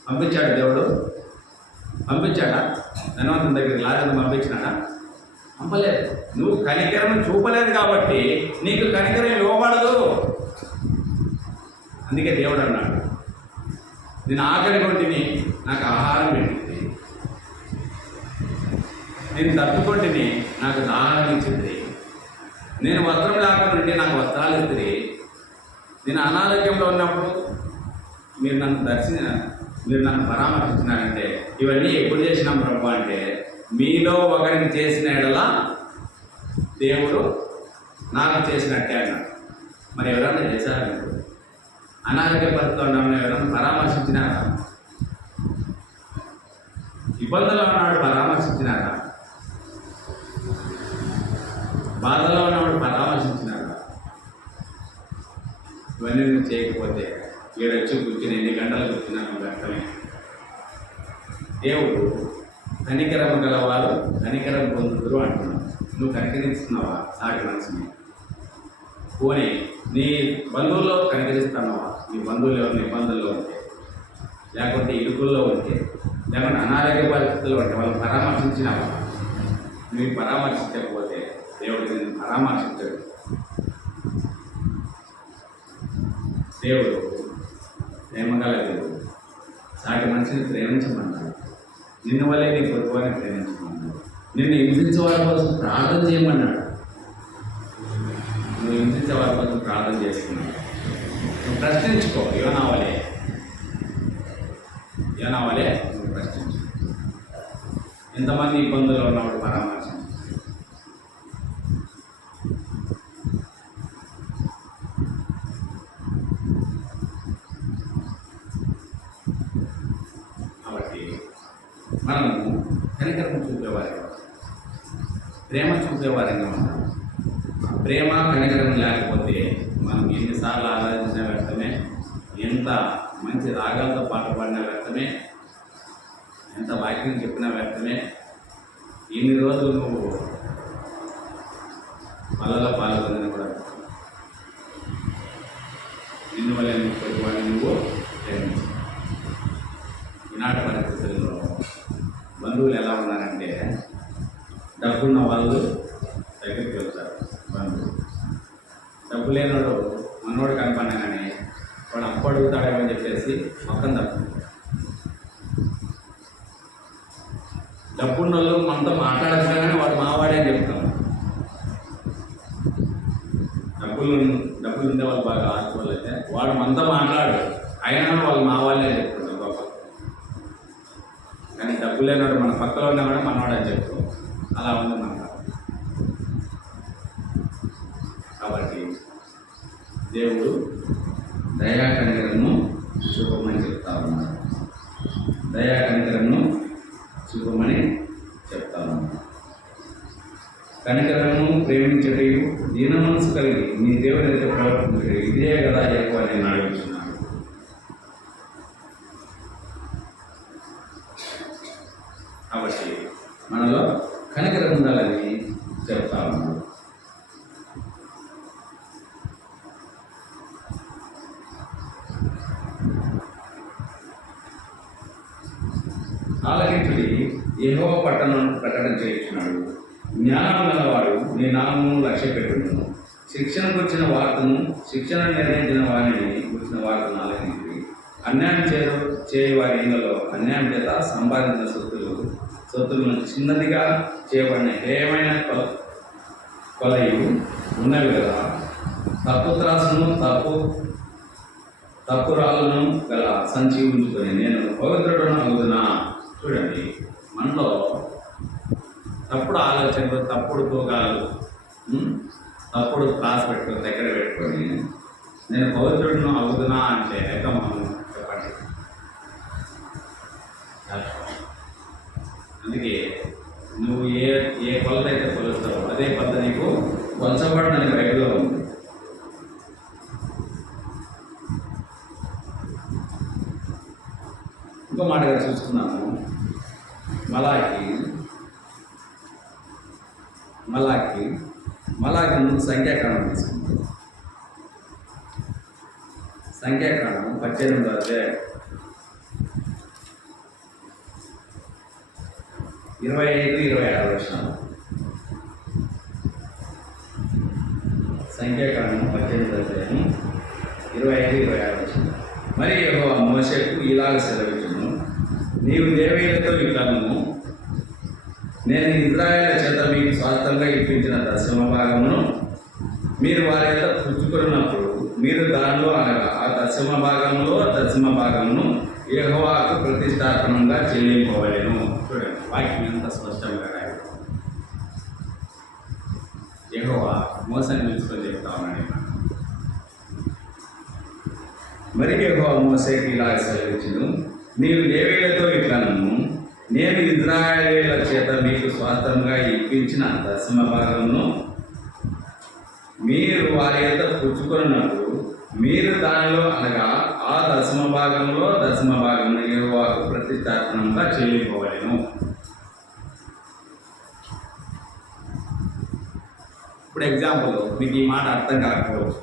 పంపించాడు దేవుడు? పంపించాడా? ధనవంతుని దగ్గరికి లాజరుని పంపించినాడా? పంపలేదు. నువ్వు కనికరం చూపలేదు కాబట్టి నీకు కనికరం ఇవ్వబడదు. అందుకే దేవుడు అన్నాడు, నేను ఆకలి కొంటిని, నాకు ఆహారం పెట్టింది. నేను తట్టుకొంటిని, నాకు దాహం ఇచ్చింది. నేను వస్త్రం లేకుండా ఉంటే నాకు వస్త్రాలు ఇస్తుంది. నేను అనారోగ్యంలో ఉన్నప్పుడు మీరు నన్ను పరామర్శించినారంటే ఇవన్నీ ఎప్పుడు చేసినాం ప్రభు అంటే, మీలో ఒకరికి చేసిన ఎడల దేవుడు నాకు చేసినట్టే అన్నాడు. మరి ఎవరైనా చేశారా? మీరు అనారోగ్య పరిస్థితిలో ఉన్న ఎవరైనా పరామర్శించినారా? ఇబ్బందుల్లో ఉన్నాడు పరామర్శించినారా? బాధలో ఉన్నవాడు పరామర్శించినారా? ఇవన్నీ నువ్వు చేయకపోతే ఏడొచ్చి కూర్చుని 8 గంటలు కూర్చున్నాను వ్యక్తమే. దేవుడు కనికరం గలవారు కనికరం పొందుతురు అంటున్నావు. నువ్వు కనికరిస్తున్నావా సాటి మనిషిని? పోనీ నీ బంధువుల్లో కనికరిస్తున్నావా? నీ బంధువులు ఎవరిని ఇబ్బందుల్లో ఉంటే, లేకపోతే ఇరుకుల్లో ఉంటే, లేకుంటే అనారోగ్య పరిస్థితుల్లో ఉంటే వాళ్ళు పరామర్శించినావా? నువ్వు పరామర్శించకపోతే దేవుడు నిన్ను పరామర్శించాడు. దేవుడు ప్రేమగల దేవుడు, సాటి మనిషిని ప్రేమించమన్నాడు. నిన్ను వల్లే నీ పొరుగువారిని ప్రేమించుకున్నాడు. నిన్ను హింసించే వారి కోసం ప్రార్థన చేయమన్నాడు. నువ్వు హింసించే వారి కోసం ప్రార్థన చేసుకున్నావు. నువ్వు ప్రశ్నించుకో, ఏమనావలే నువ్వు ప్రశ్నించు. ఎంతమంది ఇబ్బందులు ఉన్నప్పుడు పరామర్శించు. కాబట్టి మనము కనికరం చూపేవారిగా, ప్రేమ చూపేవారిగా ఉన్నాము. ప్రేమ కనికరం లేకపోతే మనం ఎన్నిసార్లు ఆరాధించిన వ్యర్థమే, ఎంత మంచి రాగాలతో పాట పాడిన వ్యర్థమే, ఎంత వాక్యం చెప్పిన వ్యర్థమే. ఇన్ని రోజులు నువ్వు వలలో పాల్గొందని కూడా నిన్ను వల్ల వాడిని నువ్వు ప్రేమించు. ఈనాటి పరిస్థితుల్లో బంధువులు ఎలా ఉన్నారంటే, డబ్బున్న వాళ్ళు దగ్గరికి వెళ్తారు బంధువులు. డబ్బు లేనివాడు మనోడు కనపడినా కానీ వాడు అప్పు అడుగుతాడేమని చెప్పేసి మొత్తం డబ్బున్న వాళ్ళు మనతో మాట్లాడచ్చు కానీ వాడు మావాడే అని చెప్తాం. డబ్బులు ఉండే వాళ్ళు బాగా ఆడుకోవాలి అయితే వాడు మనతో మాట్లాడు, అయినా వాళ్ళు మా వాళ్ళే చెప్తాడు గొప్ప. కానీ డబ్బు లేనివాడు మన పక్కలో ఉన్నా కూడా మనవాడు అని చెప్తాం. అలా ఉంది మన. కాబట్టి దేవుడు దయా కనికరము చూపమని చెప్తా ఉన్నాడు. దయా కనికరము చూపమని చెప్తా ఉన్నాడు. కనికరము ప్రేమించటయు దీన మనసు కలిగి నీ దేవుని ఎదుట ప్రవర్తించటయు ఇదే కదా ఎక్కువ నేను అడుగుతున్నాను. కాబట్టి మనలో కనికరం ఉండాలని చెప్తా ఉన్నాడు. ఆలకించుడి, యెహోవా పట్టణం ప్రకటన చేయించున్నాడు. జ్ఞానం గలవాడు నీ నామమును లక్ష్య పెట్టును. శిక్షణకు వచ్చిన వార్తను, శిక్షణ నిర్ణయించిన వారిని వచ్చిన వార్తను ఆలకించుడి. అన్యాయం చేయ వారి ఇళ్లలో అన్యాయం చేత సంపాదించిన సొత్తులను చిన్నదిగా చేయబడిన ఏమైనా కొలయు ఉన్నవి కదా. తప్పు త్రాసును తప్పు రాళ్ళను గల సంచి ఉంచుకొని నేను పవిత్రుడను అవుతున్నా. చూడండి, మనలో తప్పుడు ఆలోచనలు, తప్పుడు తూగాలు, తప్పుడు క్లాస్ పెట్టుకొని దగ్గర పెట్టుకొని నేను పవిత్రుడును అవుతున్నా అంటే ఎక్క మనం చెప్పండి. అందుకే నువ్వు ఏ కొలత అయితే కొలుస్తావో అదే కొలత నీకు కొలచబడినది బైబిల్లో ఉంది. ఇంకో మాటగా చూస్తున్నాము, మలాకి ముందు సంఖ్యాకాండం తీసుకుంటాం. సంఖ్యాకాండం 18వ అధ్యాయం 25-26 వచనాలు. సంఖ్యాకాండం 18వ అధ్యాయం 25-26 వచనాలు. మరి యెహోవా మోషేకు ఇలాగ సెలవిచ్చును, నీవు లేవీయులతో ఇట్లను, నేను ఇశ్రాయేలు చేత మీకు స్వాస్థ్యంగా ఇప్పించిన దశమ భాగమును మీరు వారి యొక్క పుచ్చుకున్నప్పుడు మీరు దానిలో అనగా ఆ దశమ భాగమును యెహోవాకు ప్రతిష్టాపనంగా చెల్లింపవలెను. చూడండి, వాక్యం ఎంత స్పష్టంగా రాయాలి. యెహోవా మోసాన్ని నిలుచుకొని చెప్తా ఉన్నాడు. మరి యెహోవా మోసేకి ఇలా సెలవిచ్చును, నీవు లేవీయులతో ఇట్లను, నేను ఇశ్రాయేలీయుల చేత మీకు స్వాస్థ్యంగా ఇప్పించిన దశమ భాగమును మీరు వారి యొక్క పుచ్చుకున్నప్పుడు మీరు దానిలో అనగా ఆ దశమ భాగమును యెహోవాకు ప్రతిష్టాపనంగా చెల్లింపవలెను. ఇప్పుడు ఎగ్జాంపుల్, మీకు ఈ మాట అర్థం కాకపోవచ్చు.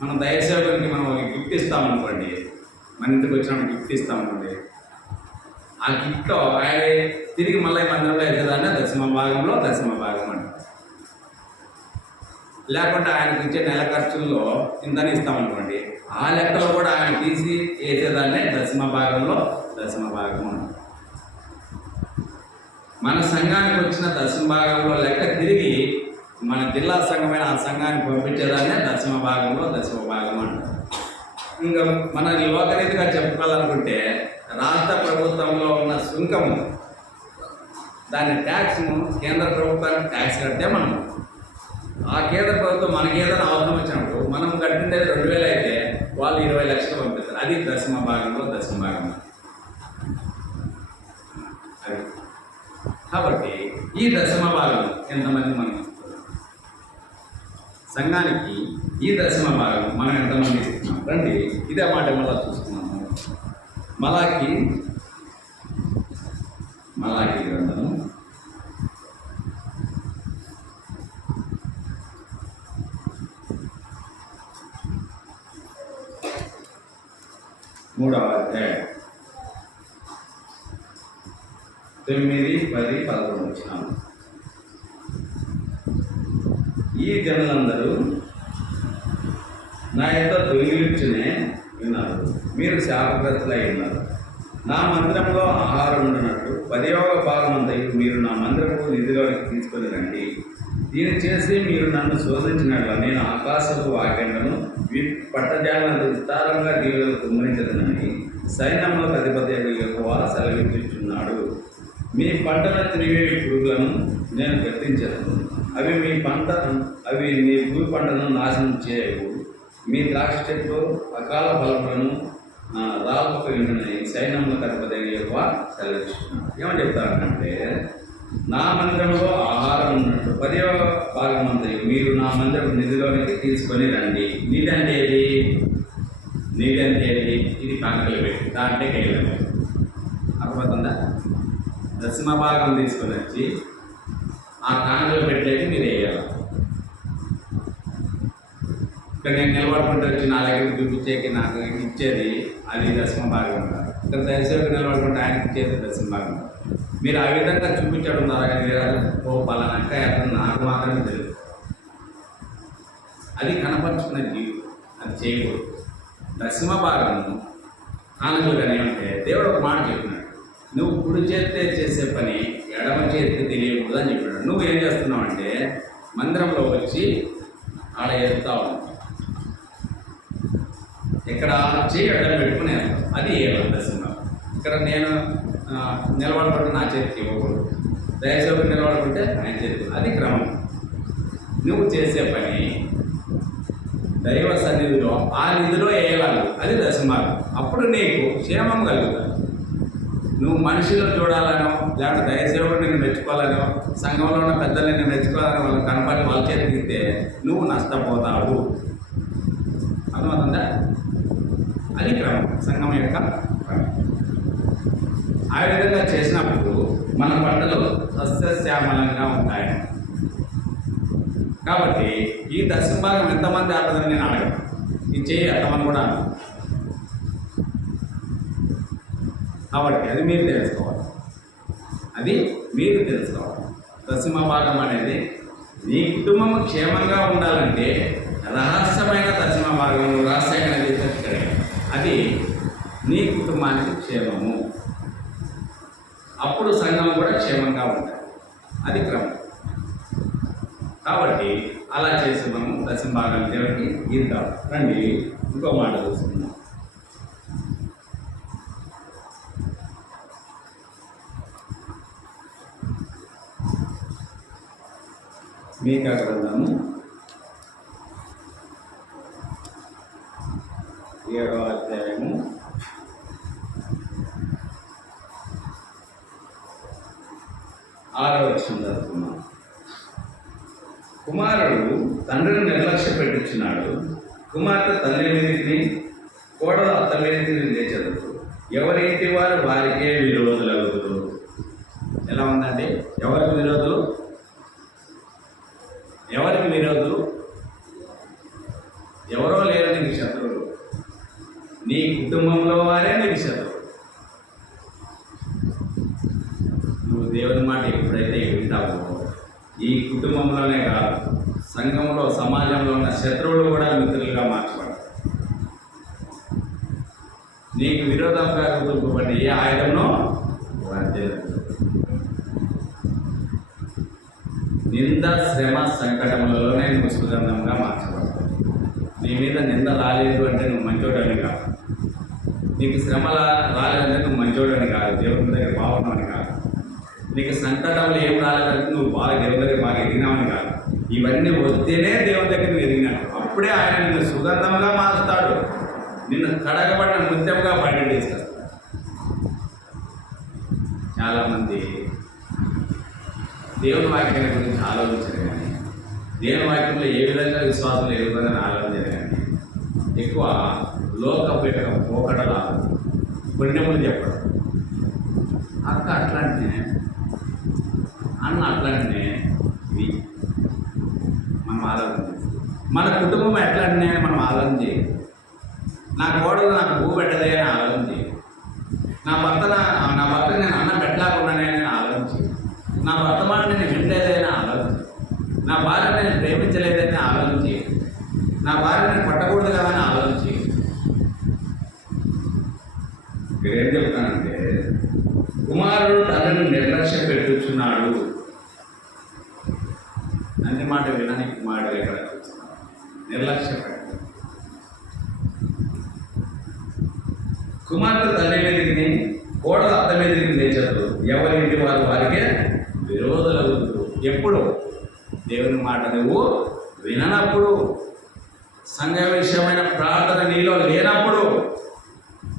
మనం దయసేవకునికి మనం ఒక గిఫ్ట్ ఇస్తామనుకోండి, మన ఇంటికి వచ్చినప్పుడు గిఫ్ట్ ఇస్తామనుకోండి, ఆ గిఫ్ట్లో ఆయన తిరిగి మళ్ళీ మందిరంలో వేసేదాన్ని దశమ భాగం అంట. లేకుంటే ఆయనకి ఇచ్చే నెల ఖర్చుల్లో ఇంతని ఇస్తామనుకోండి, ఆ లెక్కలో కూడా ఆయన తీసి వేసేదాన్నే దశమ భాగం అంట. మన సంఘానికి వచ్చిన దశమ భాగంలో లెక్క తిరిగి మన జిల్లా సంఘమైన ఆ సంఘానికి పంపించేదాన్నే దశమ భాగంలో దశమ భాగం అంటారు. ఇంకా మన లోకరీతిగా చెప్పుకోవాలనుకుంటే రాష్ట్ర ప్రభుత్వంలో ఉన్న సుంకము, దాని ట్యాక్స్ను కేంద్ర ప్రభుత్వానికి ట్యాక్స్ కడితే మనం ఆ కేంద్ర ప్రభుత్వం మనకి ఏదైనా అవసరం వచ్చినప్పుడు మనం కట్టిండేది 2000 అయితే వాళ్ళు 20 లక్షలు పంపిస్తారు. అది దశమ భాగంలో దశమ భాగం. అది కాబట్టి ఈ దశమ భాగం ఎంతమంది మనం ఇస్తున్నాం సంఘానికి? ఈ దశమ భాగం మనం ఎంతమంది ఇస్తున్నాం? రండి ఇదే మాట మళ్ళా చూస్తున్నాము. మలాకి గ్రంథము 3వ అధ్యాయం 9, 10, 11 వచ్చినాము. ఈ జనులందరూ నా యొక్క దొంగిలించునే విన్నారు, మీరు శాపగ్రస్తులై ఉన్నారు. నా మందిరంలో ఆహారం ఉండనట్టు 10వ భాగమంతయు మీరు నా మందిరపు నిధిలోకి తీసుకొని రండి. దీన్ని చేసి మీరు నన్ను శోధించినట్ల నేను ఆకాశపు వాక్యంలను పట్టజాలను విస్తారంగా దీవులను కుమ్మరించదనని సైన్యంలో అధిపతి యెహోవా సెలవిచ్చుచున్నాడు. మీ పంటను తిరిగే పురుగులను నేను గద్దించను. అవి మీ భూ పంటను నాశనం చేయవు. మీ ద్రాక్ష చెట్లు అకాల ఫలములను రాకపోయిందని సైన్యంలో అధిపతి యెహోవా సెలవిచ్చుచున్నాడు. ఏమని చెప్తారంటే, నా మందిరంలో ఆహారం ఉన్నట్టు 10వ భాగమంతయు మీరు నా మందిరం నిధిలోనికి తీసుకొని రండి. నీటి అంటే ఏది? ఇది కాంకలు పెట్టి దాంట్లో కేయలేదు. అర్థమవుతుందా? దశమ భాగం తీసుకొని వచ్చి ఆ కాంకలు పెట్టేది మీరు వేయాలి. ఇక్కడ నేను నిలబడుకుంటూ వచ్చి నా దగ్గర చూపించేకి నాకు ఇచ్చేది అది దశమ భాగం కాదు. ఇక్కడ దయచేసి నిలబడుకుంటే ఆయనకి ఇచ్చేది దశమ భాగం. మీరు ఆ విధంగా చూపించడం ద్వారా ఓ పలానంక అతను నాకు మాత్రమే తెలుసు. అది కనపరుచుకున్న జీవితం, అది చేయకూడదు. దశమ భాగము కానుకలుగానే ఉంటే దేవుడు ఒక మాట చెప్పినాడు, నువ్వు కుడి చేస్తే చేసే పని ఎడమ చేతికి తెలియకూడదు అని చెప్పాడు. నువ్వు ఏం చేస్తున్నావు అంటే మందిరంలో వచ్చి ఆడ ఎత్తుతా ఉన్నావు, ఇక్కడ చేయి అడ్డం పెట్టుకుని అది దశమ. ఇక్కడ నేను నిలబడుకుంటే నా చేతికి ఇవ్వకూడదు, దయచేసి నిలబడుకుంటే ఆయన చేతికి, అది క్రమం. నువ్వు చేసే పని దైవ సన్నిధిలో ఆ నిధిలో వేయాలి, అది దశమార్గం. అప్పుడు నీకు క్షేమం కలుగుతుంది. నువ్వు మనిషిలో చూడాలనో లేకపోతే దయసేవుడు నిన్ను మెచ్చుకోవాలనో సంఘంలో ఉన్న పెద్దలు నిన్ను మెచ్చుకోవాలని వాళ్ళు కనపడి వాళ్ళ చేతికి ఇస్తే నువ్వు నష్టపోతావు. అర్థమవుతుందా? అది క్రమం, సంఘం యొక్క క్రమం. ఆ విధంగా చేసినప్పుడు మన పంటలు సస్యశ్యామలంగా ఉంటాయి. కాబట్టి ఈ దశమ భాగం ఎంతమంది ఆపదని నేను అడగను, ఇది చేయి ఎంతమంది కూడా అను. కాబట్టి అది మీరు తెలుసుకోవాలి. దశమ భాగం అనేది నీ కుటుంబం క్షేమంగా ఉండాలంటే రహస్యమైన దశమ భాగం రహస్యమైనది అది నీ కుటుంబానికి క్షేమము. అప్పుడు సంఘం కూడా క్షేమంగా ఉంటుంది. అది క్రమం. కాబట్టి అలా చేసి మనం దశమ భాగం దేవుడికి ఇద్దాం. రండి ఇంకో మాట చూసుకుందాం. మీకా గ్రంథము 7వ అధ్యాయము 6వ వచనం చదువుతున్నాం. కుమారుడు తండ్రిని నిర్లక్ష్య పెట్టించినాడు, కుమార్తె తల్లి మీదికి కోడలు అత్త మీదికి లేచెదరు, ఎవరింటి వారు వారికే విరోధులవుతారు. ఎలా ఉందండి? ఎవరికి విరోధులు? ఎవరో లేరు నీకు శత్రువులు, నీ కుటుంబంలో వారే నీకు శత్రువులు. నువ్వు దేవుని మాట ఎప్పుడైతే వింటావో ఈ కుటుంబంలోనే కాదు, సంఘంలో సమాజంలో ఉన్న శత్రువులు కూడా మిత్రులుగా మార్చబడతారు. నీకు విరోధంగా గుర్తుపడి ఏ ఆయుధంలో వర్తించదు. నింద శ్రమ సంకటములలోనే నువ్వు సుగంధంగా మార్చబడతావు. నీ మీద నింద రాలేదు అంటే నువ్వు మంచోడని కాదు, నీకు శ్రమ రాలేదంటే నువ్వు మంచోడని కాదు, దేవుని దగ్గర బాగున్నావని కాదు, నీకు సంకటంలో ఏం రాలేదంటే నువ్వు బాగా దేవుని దగ్గర బాగా ఎదిగినావని కాదు. ఇవన్నీ వస్తేనే దేవుని దగ్గర నువ్వు ఎదిగినావు. అప్పుడే ఆయన నిన్ను సుగంధంగా మారుస్తాడు, నిన్ను కడగబడిన ముత్యంగా బయట చేస్తాడు. చాలామంది దేవుని వాక్యాన్ని గురించి ఆలోచించరు కానీ, దేవుని వాక్యంలో ఏ విధంగా విశ్వాసం ఏ విధంగా ఆలోచించరు కానీ, ఎక్కువ లోకపు యొక్క పోకడల పుణ్యములు చెప్పడం. అక్క అట్లాంటినే, అన్న అట్లాంటినే, ఇవి మనం ఆలోచించాలి. మన కుటుంబం ఎట్లాంటినే అని మనం ఆలోచన చేయాలి. నా కోడలు నాకు భూ పెట్టదే అని ఆలోచన చేయాలి. నా భర్త నేను అన్నం పెట్టలేకున్నానే అని ఆలోచించి, నా భర్త మాట నేను వినలేదని ఆలోచించి, నా భార్య నేను ప్రేమించలేదని ఆలోచించి, నా భార్య నేను కొట్టకూడదు కదా అని ఆలోచించి. మీరేం చెప్తానంటే, కుమారుడు తండ్రిని నిర్లక్ష్యం పెట్టుచున్నాడు. అన్ని మాట వినని కుమారుడు ఎక్కడ చూస్తున్నాడు, నిర్లక్ష్యం పెట్టు. కుమార్తె తల్లి మీదకి, కోడలు అత్త మీదకి లేచారు. ఎవరి ఇంటి వారు వారికే విరోధులు. ఎప్పుడు దేవుని మాట నువ్వు విననప్పుడు, సంఘ విషయమైన ప్రార్థన నీలో లేనప్పుడు,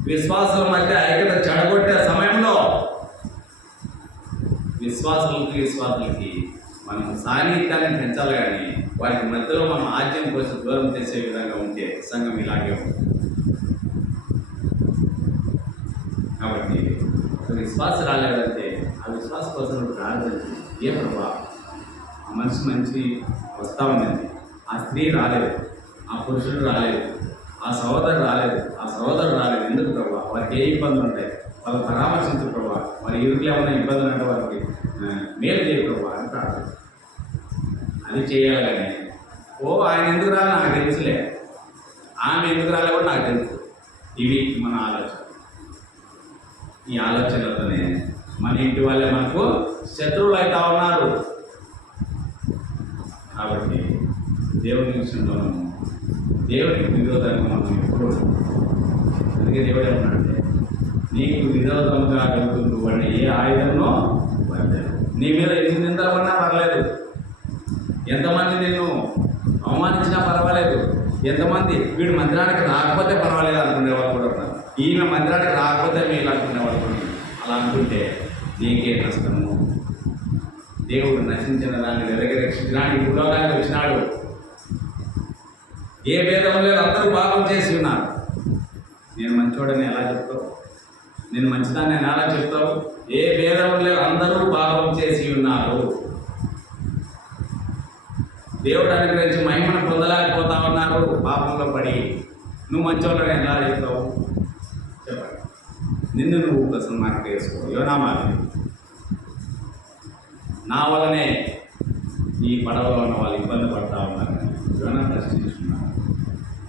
విశ్వాసుల మధ్య ఐక్యత చెడగొట్టే సమయంలో విశ్వాసులకి మనం సాన్నిధ్యాన్ని పెంచాలి. కానీ వారికి మధ్యలో మనం ఆజ్యం కోసం దూరం చేసే విధంగా ఉంటే సంఘం ఇలాగే ఉంటుంది. కాబట్టి విశ్వాస రాలేదంటే ఆ విశ్వాస కోసం ప్రార్థన ఏ ప్రభా, ఆ మనిషి మంచి వస్తా ఉన్నది, ఆ స్త్రీ రాలేదు, ఆ పురుషుడు రాలేదు, ఆ సహోదరు రాలేదు, ఎందుకు ప్రభా? వారికి ఏ ఇబ్బందులు ఉంటాయి, వాళ్ళు పరామర్శించు ప్రభా, మరి ఇరుకులు ఏమైనా ఇబ్బందులు అంటే వారికి మేలు చేయ ప్రభా అని ప్రార్థన. అది చేయాలి. కానీ ఆయన ఎందుకు రాలి నాకు తెలుసులే, ఆమె ఎందుకు రాలే కూడా నాకు తెలుసు. ఇవి మన ఆలోచన. ఈ ఆలోచనలతోనే మన ఇంటి వాళ్ళే మనకు శత్రువులు అవుతా ఉన్నారు. కాబట్టి దేవుని విషయంలో దేవునికి విరోధంగా మనం ఎప్పుడు, అందుకే దేవుడు ఏమన్నాడంటే, నీకు విరోధంగా వెళ్తుంది వాడిని ఏ ఆయుధంలో పడలేదు. నీ మీద ఎన్ని నిందలు పడినా పర్లేదు, ఎంతమంది నిన్ను అవమానించినా పర్వాలేదు, ఎంతమంది వీడు మందిరానికి రాకపోతే పర్వాలేదు అనుకునే వాళ్ళు కూడా ఉన్నారు, ఈమె మందిరానికి రాకపోతే మీరు అనుకునే వాళ్ళు కూడా. అలా అనుకుంటే నీకే నష్టము. దేవుడు నశించిన దాన్ని వెలగి రక్షించడానికి భూలోకానికి వచ్చినాడు. ఏ భేదం లేదు, అందరూ పాపం చేసి ఉన్నారు. నేను మంచోడని ఎలా చెప్తావు? నేను మంచిదాన్ని ఎలా చెప్తావు? ఏ భేదం లేదు, అందరూ పాపం చేసి ఉన్నారు. దేవుడు అనుగ్రహించి మహిమను పొందలేకపోతా ఉన్నారు పాపంలో పడి. నువ్వు మంచోళ్ళని ఎలా చెప్తావు? చెప్పండి. నిన్ను నువ్వు కోసం మార్పు వేసుకో. యోనామాలి, నా వల్లనే ఈ పడవలో ఉన్న వాళ్ళు ఇబ్బంది పడతా ఉన్నారు. యోనా ప్రశ్నించుకున్నాను,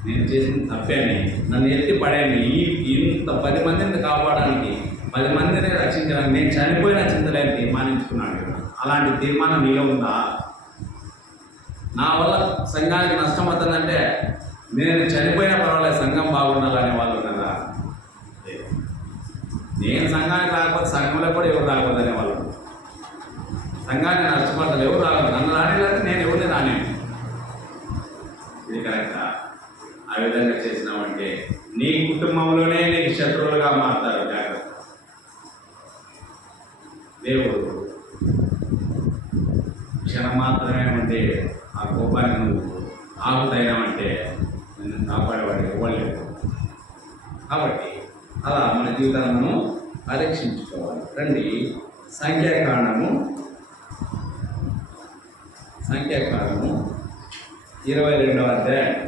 నేను చేసిన తప్పేని, నన్ను ఎత్తి పడేని, ఇంత 10 మందిని కాపాడడానికి, 10 మందిని రక్షించడానికి నేను చనిపోయినా చింతలేని తీర్మానించుకున్నాను. అలాంటి తీర్మానం నీలో ఉందా? నా వల్ల సంఘానికి నష్టం అవుతుందంటే నేను చనిపోయినా పర్వాలేదు, సంఘం బాగుండాలనే వాళ్ళు ఉన్నారా? నేను సంఘానికి రాకపోతే సంఘంలో కూడా ఎవరు రాకూడదు అనేవాళ్ళు. సంఘాన్ని నష్టపడతారు, ఎవరు రాకూడదు, నన్ను రానిలేదంటే నేను ఎవరిని రానేను. ఇది కరెక్టా? ఆ విధంగా చేసినామంటే నీ కుటుంబంలోనే నీకు శత్రువులుగా మారుతారు. జాగ్రత్త. దేవుడు క్షణం మాత్రమే ఉంటే ఆ కోపాన్ని నువ్వు ఆగుతైనామంటే నిన్ను కాపాడేవాడు ఇవ్వలేవు. కాబట్టి అలా మన జీవితాలను పరీక్షించుకోవాలి. రండి, సంఖ్యాకాండము 22వ అధ్యాయం.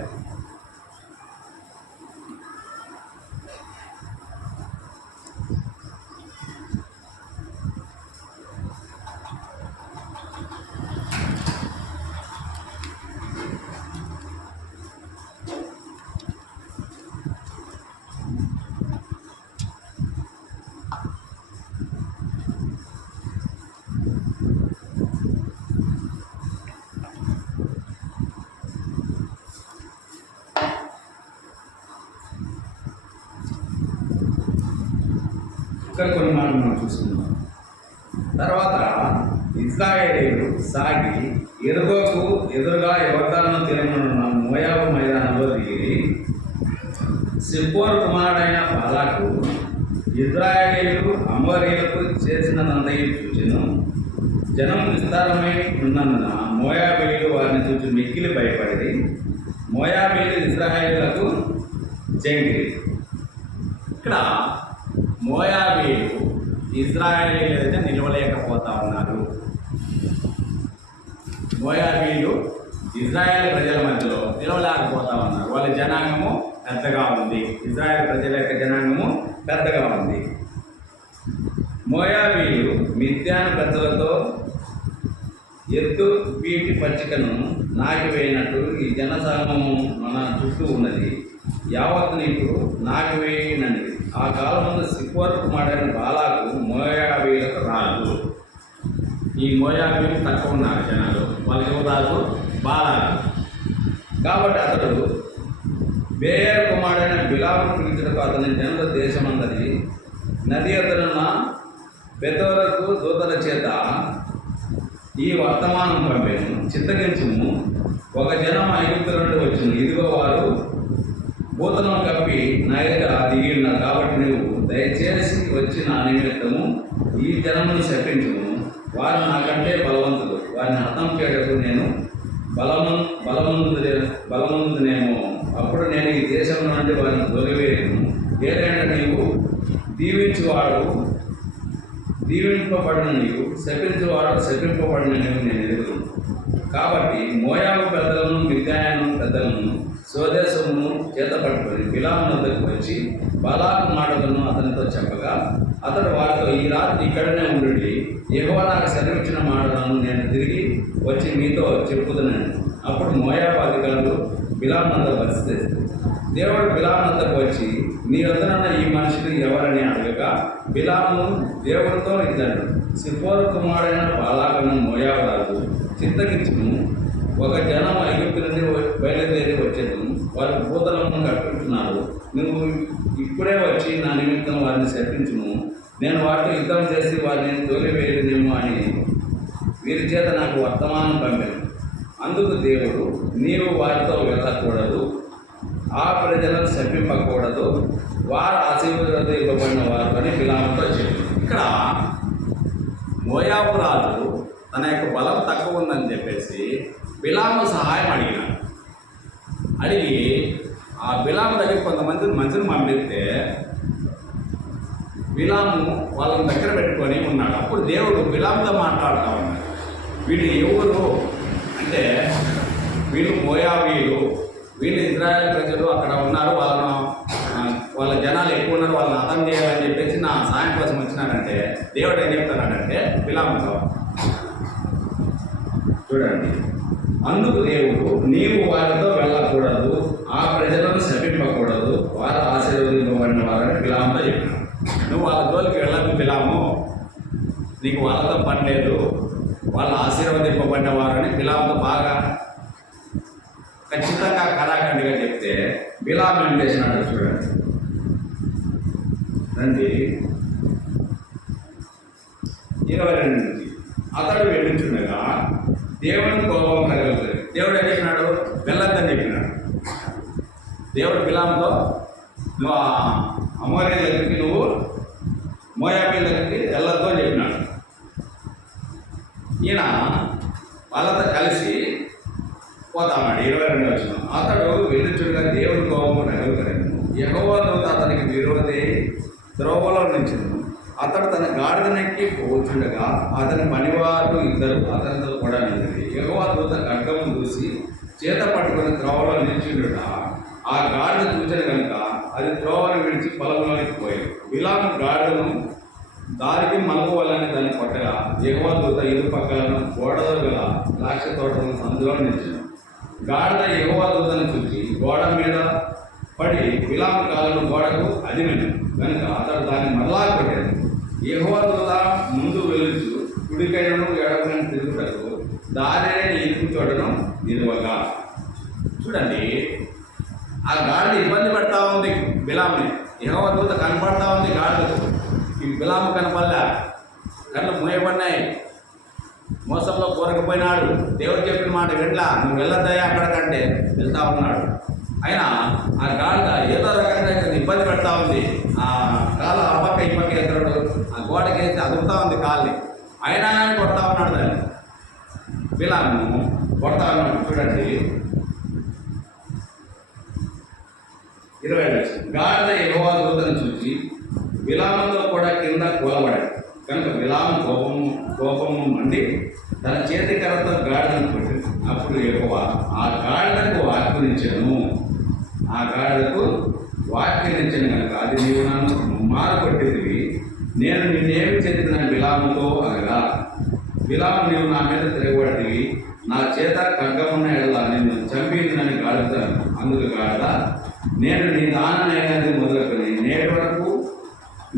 ఇక్కడ కొన్ని మాటలు మనం చూస్తున్నాం. తర్వాత ఇశ్రాయేలీయులు సాగి ఎరుగోకు ఎదురుగా యోర్దాను తీరమునున్న మోయాబు మైదానంలో దిగి సిప్పోరు కుమారుడైన బాలాకు ఇశ్రాయేలీయులు అమోరీయులకు చేసినదంతయు చూచెను. జనం విస్తారమై ఉన్నందున మోయాబీయులు వారిని చూసి మిక్కిలి భయపడి మోయాబీయులు ఇశ్రాయేలీయులకు జంగిరి. ఇక్కడ మోయాబీయులు ఇశ్రాయేలీయులు అయితే నిలవలేకపోతా ఉన్నారు. మోయాబీయులు ఇజ్రాయేల్ ప్రజల మధ్యలో నిలవలేకపోతా ఉన్నారు. వాళ్ళ జనాంగము పెద్దగా ఉంది. ఇజ్రాయేల్ ప్రజల యొక్క జనాంగము పెద్దగా ఉంది. మోయాబీయులు మిద్యాను పెద్దలతో ఎత్తు పీటి పచ్చికను నాకివేయినట్టు ఈ జనసమూహము మన చుట్టూ ఉన్నది. యావత్తు నీకు నాకివేయనని ఆ కాలంలో సిప్పోరు కుమారుడైన బాలాకు మోయాబీయులకు రాజు. ఈ మోయాబీయులు తక్కువ ఉన్నారు జనాలు. వాళ్ళకి యువరాజు బాలాకు. కాబట్టి అతడు బేయర్ కుమారుడైన బిలామును పిలిచినకు అతని జనుల దేశమందరి నది ఎదురున్న బెతోరకు దూతల చేత ఈ వర్తమానం పంపాను. చిత్తగించుము, ఒక జనం ఐగుప్తు నుండి వచ్చును. ఇదిగో వారు భూతలను కప్పి నా ఎదుట దిగి ఉన్నారు. కాబట్టి నువ్వు దయచేసి వచ్చి నా నిమిత్తము ఈ జనమును శపించుము. వారు నాకంటే బలవంతులు. వారిని హతం చేయటకు నేను బలమందునేమో. అప్పుడు నేను ఈ దేశం నుండి వారిని తొలివేయను. ఏదైనా నీవు దీవింపబడిన నీవు, శపించువాడు శపింపబడిన నీవు నేను ఎదుగును. కాబట్టి మోయాబు పెద్దలను మిద్యాను పెద్దలను స్వదేశమును చేతపట్టుకొని బిలాము వద్దకు వచ్చి బాలాకు మాటలను అతనితో చెప్పగా అతడు వారితో, ఈ రాత్రి ఇక్కడనే ఉండి యెహోవా నాకు సెలవిచ్చిన మాటలను నేను తిరిగి వచ్చి మీతో చెప్పుతున్నాను. అప్పుడు మోయాబు అధికారులు బిలాము వద్ద పరిస్థితి. దేవుడు బిలాము వద్దకు వచ్చి, నీ వద్దనున్న ఈ మనుషులు ఎవరని అడగగా బిలాము దేవుడితో ఇద్దరు సిప్పోరు కుమారుడైన బాలాకును మోయాబు రాజు చిత్తగించును. ఒక జనం ఐగుప్తు నుండి బయలుదేరి వచ్చేది. వారు భూతలను కట్టుకుంటున్నారు. నువ్వు ఇప్పుడే వచ్చి నా నిమిత్తం వారిని శపించును. నేను వారితో యుద్ధం చేసి వారిని తోలివేయలేనేమో అని వీరి చేత నాకు వర్తమానం పంపాను. అందుకు దేవుడు, నీవు వారితో వెళ్ళకూడదు, ఆ ప్రజలను శపింపకూడదు, వారు ఆశీర్వదింపబడిన వారు అని బిలాముతో చెప్పారు. ఇక్కడ మోయాబు రాజు తన యొక్క బలం తక్కువ ఉందని చెప్పేసి బిలాము సహాయం అడిగినాడు. అడిగి ఆ బిలాము దగ్గర కొంతమంది మనుషులు పంపిస్తే బిలాము వాళ్ళని దగ్గర పెట్టుకొని ఉన్నాడు. అప్పుడు దేవుడు బిలాముతో మాట్లాడుతూ ఉన్నాడు. వీళ్ళు ఎవరు అంటే వీళ్ళు మోయాబీయులు, వీళ్ళు ఇజ్రాయెల్ ప్రజలు అక్కడ ఉన్నారు. వాళ్ళ జనాలు ఎక్కువ ఉన్నారు, వాళ్ళని హతం చేయాలని చెప్పేసి నా సాయం కోసం వచ్చినారంటే దేవుడు ఏం చెప్తానంటే బిలాముతో చూడండి, అందుకు దేవుడు, నీవు వారితో వెళ్ళకూడదు, ఆ ప్రజలను శపింపకూడదు, వారు ఆశీర్వదింపబడిన వారని బిలాముతో చెప్పినాడు. నువ్వు వాళ్ళ జోలికి వెళ్ళకు బిలాము, నీకు వాళ్ళతో పని లేదు, వాళ్ళు ఆశీర్వదింపబడిన వారని బిలాముతో బాగా ఖచ్చితంగా కరాఖండిగా చెప్తే బిలాము ఏం చేసినాడు చూడండి. రండి 22 నుంచి. అతడు వెళ్ళుచుండగా దేవుని కోపం కలుగుతుంది. దేవుడు ఏం చెప్పినాడు? వెళ్ళొద్దని చెప్పినాడు. దేవుడు బిలాముతో, నువ్వు అమోరీయుల దగ్గరికి, నువ్వు మోయాబీయుల దగ్గరికి వెళ్ళొద్దు అని చెప్పినాడు. ఈయన వాళ్ళతో కలిసి పోతామన్నాడు. 22 వచ్చిన. అతడు వెళ్ళుచుండగా దేవుని కోపం కలుగుతాడు. యెహోవా దూత అతనికి విరోధి త్రోవలో నిలిచెను. అతడు తన గాడిదనెక్కి పోచుండగా అతని పనివారు ఇద్దరు అతనితో కూడా నిలిచి యెహోవా దూత ఖడ్గము చూసి చేత పట్టుకుని త్రోవలో నిలిచిండుట ఆ గాడిద చూచిన కనుక అది త్రోవను విడిచి పొలంలోనికి పోయాడు. బిలాము గాడిదను దారికి మలుపువలని దాన్ని కొట్టగా యెహోవా దూత ఇరు పక్కలను గోడలో గల ద్రాక్ష తోటలను సందులో నిలిచాడు. గాడిద యెహోవా దూతను చూసి గోడ మీద పడి బిలాము కాలను గోడకు అదిమెను కనుక అతడు దాన్ని మరలా కొట్టాడు. యెహోవా దూత ముందు వెలుచు కుడికైనను ఎడమకైనా తిరుగుటకు దారినే ఇరుకు చోటను నిలువగా. చూడండి, ఆ గాడిద ఇబ్బంది పడతా ఉంది బిలాముని. యెహోవా దూత కనపడతా ఉంది గాడిదకు. ఈ బిలాము కనపల్లా, కళ్ళు మూయబడినాయి, మోసంలో కోరకపోయినాడు, దేవుడు చెప్పిన మాట వినలా, నువ్వు వెళ్ళొద్దయ్యా అక్కడికంటే వెళ్తా ఉన్నాడు. అయినా ఆ గాడిద ఏదో రకంగా ఇబ్బంది పెడతా ఉంది. ఆ కాలు ఆ పక్క ఈ పక్క ఎదురుడు ఆ గోడకి వేసి అదుపుతా ఉంది కాళ్ళని, అయినా కానీ కొడతా ఉన్నాడు దాన్ని. బిలాము కొడతా ఉన్నాడు. చూడండి 20 గాడిద యెహోవా దూతను చూసి బిలాములో కూడా కింద కూలబడాడు. కనుక బిలాము కోపము మండి తన చేతి కర్రతో గాడిదను కొట్టింది. అప్పుడు యెహోవా ఆ గాడిదకు వాక్యనిచ్చాను కనుక అది నీవు నన్ను మారు కొట్టింది, నేను నిన్నేమి చేతిన బిలాముతో అనగా, బిలాము నీవు నా మీద తిరగబడివి, నా చేత ఖడ్గమున్న ఎడల నిన్ను చంపిందని గాడుతాను. అందుకు గాడిద, నేను నీ దానమైనది మొదలుకొని నేటి వరకు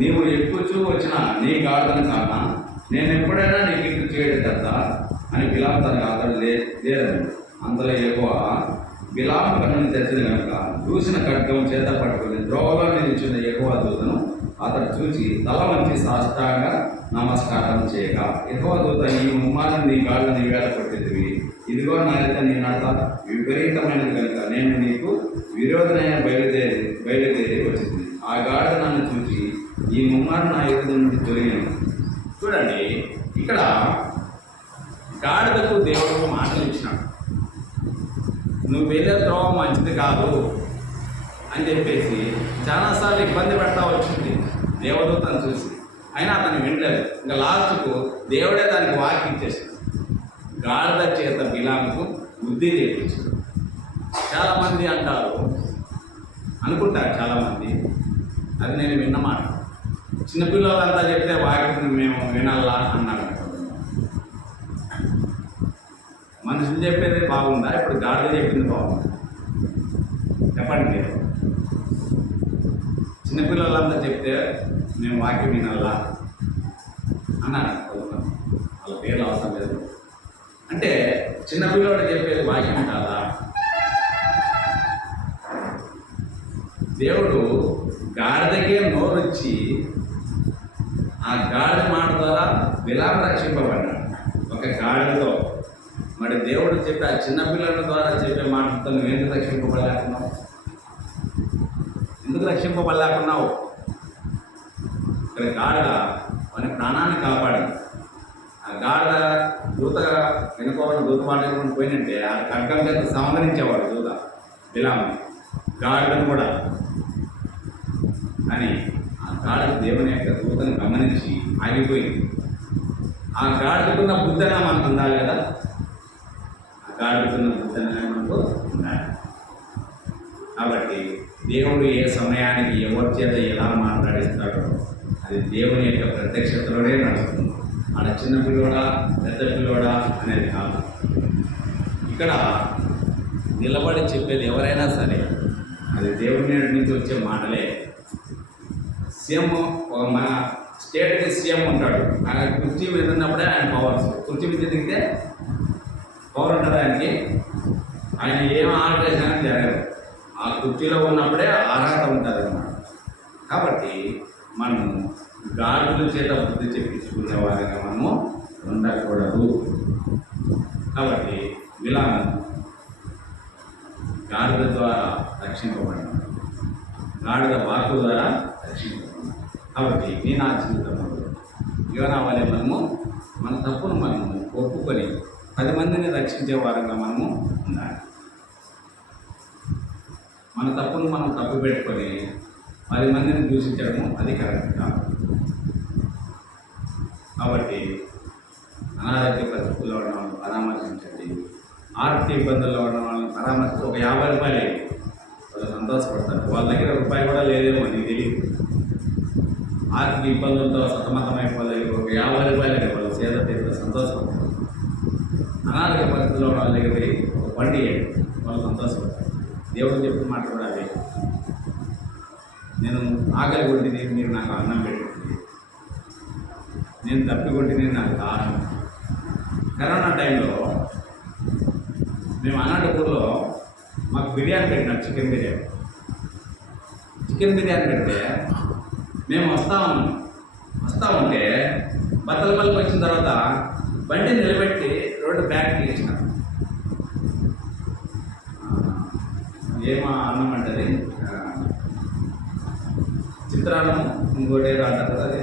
నీవు ఎక్కుచూ వచ్చిన నీ గాడిదను కానా, నేను ఎప్పుడైనా నీకు ఇటు చేయడం కదా అని బిలాము తనకు అతడు లేదని. అంతలో యెహోవా బిలాము కన్నును తెచ్చిన కనుక చూసిన ఖడ్గం చేత పట్టుకుని ద్రోవలో నిలిచిన యెహోవా దూతను అతడు చూసి తల వంచి సాష్టాంగ నమస్కారం చేయగా, యెహోవా దూత, ఈ ముమ్మారం నీ గాడిద నీ వేళ కొట్టింది, ఇదిగో నా యొక్క నీ నడత విపరీతమైనది కనుక నేను నీకు విరోధనైన బయలుదేరి వచ్చింది. ఆ గాడిద నన్ను చూసి ఈ ముమ్మారు నా ఎదురు నుండి తొలగిన. చూడండి, ఇక్కడ గాడిదకు దేవుడు మాటలు ఇచ్చినాడు. నువ్వు వెళ్ళే త్రోవ మంచిది కాదు అని చెప్పేసి చాలాసార్లు ఇబ్బంది పెడతా వచ్చింది దేవదూతను చూసి, అయినా అతను వినలేదు. ఇంకా లాస్ట్కు దేవుడే దానికి వాకి ఇచ్చేసాడు. గాడిద చేత బిలాముకు బుద్ధి చేయించాడు. చాలామంది అనుకుంటారు చాలామంది, అది నేను విన్నమాట, చిన్నపిల్లలంతా చెప్తే వాకి మేము వినాలా అన్నారు. మనుషులు చెప్పేది బాగుందా, ఇప్పుడు గాడిద చెప్పింది బాగుందా? చెప్పండి మీరు. చిన్నపిల్లలంతా చెప్తే మేము వాక్యం వినాలా అన్నారు కొంతమంది, వాళ్ళ పేర్లు అవసరం లేదు. అంటే చిన్నపిల్లవాడు చెప్పేది వాక్యం కాదా? దేవుడు గాడిదకే నోరొచ్చి ఆ గాడిద మాట ద్వారా బిలాము రక్షింపబడ్డాడు ఒక గాడిదతో. మరి దేవుడు చెప్పి ఆ చిన్నపిల్లల ద్వారా చెప్పే మాటలతో నువ్వు ఎందుకు రక్షింపబడలేకున్నావు? ఎందుకు రక్షింపబడలేకున్నావు? ఇక్కడ గాడిద వాని ప్రాణాన్ని కాపాడింది. ఆ గాడిద దూత వెనుకోవడం దూత మాట్లాడుకుని పోయినంటే ఆ ఖడ్గం చేత సంహరించేవాడు దూత బిలాము గాడిదను కూడా. అని ఆ గాడిద దేవుని యొక్క దూతను గమనించి ఆగిపోయింది. ఆ గాడిదకున్న బుద్ధన మనకు ఉండాలి కదా, ఆ గాడిదకున్న బుద్ధన మనకు ఉండాలి. కాబట్టి దేవుడు ఏ సమయానికి ఎవరి చేత ఎలా మాట్లాడిస్తాడో అది దేవుని యొక్క ప్రత్యక్షతలోనే నడుస్తుంది. ఆడ చిన్న పిల్లోడా పెద్ద పిల్లోడా అనేది కాదు. ఇక్కడ నిలబడి చెప్పేది ఎవరైనా సరే అది దేవుని నుంచి వచ్చే మాటలే. సీఎం మన స్టేట్కి సీఎం ఉంటాడు, ఆయన కుర్చీ మీద ఉన్నప్పుడే ఆయన పవర్స్. కుర్చీ మీద దిగితే పవర్ ఉంటుంది ఆయనకి. ఆయన ఏం ఆర్డర్ చేసినా జరగదు. ఆ కుర్చీలో ఉన్నప్పుడే అర్హత ఉంటుంది అన్నమాట. కాబట్టి మనము గాడిదల చేత బుద్ధి చెప్పించుకునే వారిగా మనము ఉండకూడదు. కాబట్టి బిలాము గాడిద ద్వారా రక్షింపబడినాడు, గాడిద వాకు ద్వారా రక్షింపబడినాడు. కాబట్టి మీ నా జీవితంలో యోనా వలె మనము మన తప్పును మనము ఒప్పుకొని 10 మందిని రక్షించే వారంగా మనము ఉండాలి. మన తప్పును మనం తప్పు పెట్టుకొని 10 మందిని దూషించడము అది కరెక్ట్ కాదు. కాబట్టి అనారోగ్య పరిస్థితుల్లో ఉన్న వాళ్ళని పరామర్శించండి. ఆర్థిక ఇబ్బందుల్లో ఉన్న వాళ్ళని పరామర్శించి ఒక 50 రూపాయలు వాళ్ళు సంతోషపడతారు. వాళ్ళ దగ్గర రూపాయి కూడా లేదేమో నీకు తెలియదు. ఆర్థిక ఇబ్బందులతో సతమతమైపోయి ఒక 50 రూపాయలు వాళ్ళు సేద తీరుతో సంతోషపడతారు. అనారోగ్య పరిస్థితుల్లో వాళ్ళ దగ్గర పోయి ఒక బండి వాళ్ళు సంతోషపడతారు. దేవుడు చెప్పిన మాట కూడా అదే, నేను ఆకలి కొట్టింది మీరు నాకు అన్నం పెట్టింది, నేను తప్పికొట్టింది నాకు ఆహారం. కరోనా టైంలో మేము అనంతపూర్లో మాకు బిర్యానీ పెట్టినారు, చికెన్ బిర్యానీ. చికెన్ బిర్యానీ పెడితే మేము వస్తా ఉన్నాం, వస్తూ ఉంటే బత్తలపల్లికి వచ్చిన తర్వాత బండి నిలబెట్టి రోడ్డు బ్యాక్ తీసినాం. ఏమో అన్నం అంటది చిత్రాన్నం, ఇంకోటి ఏదో అంటారు కదా, అది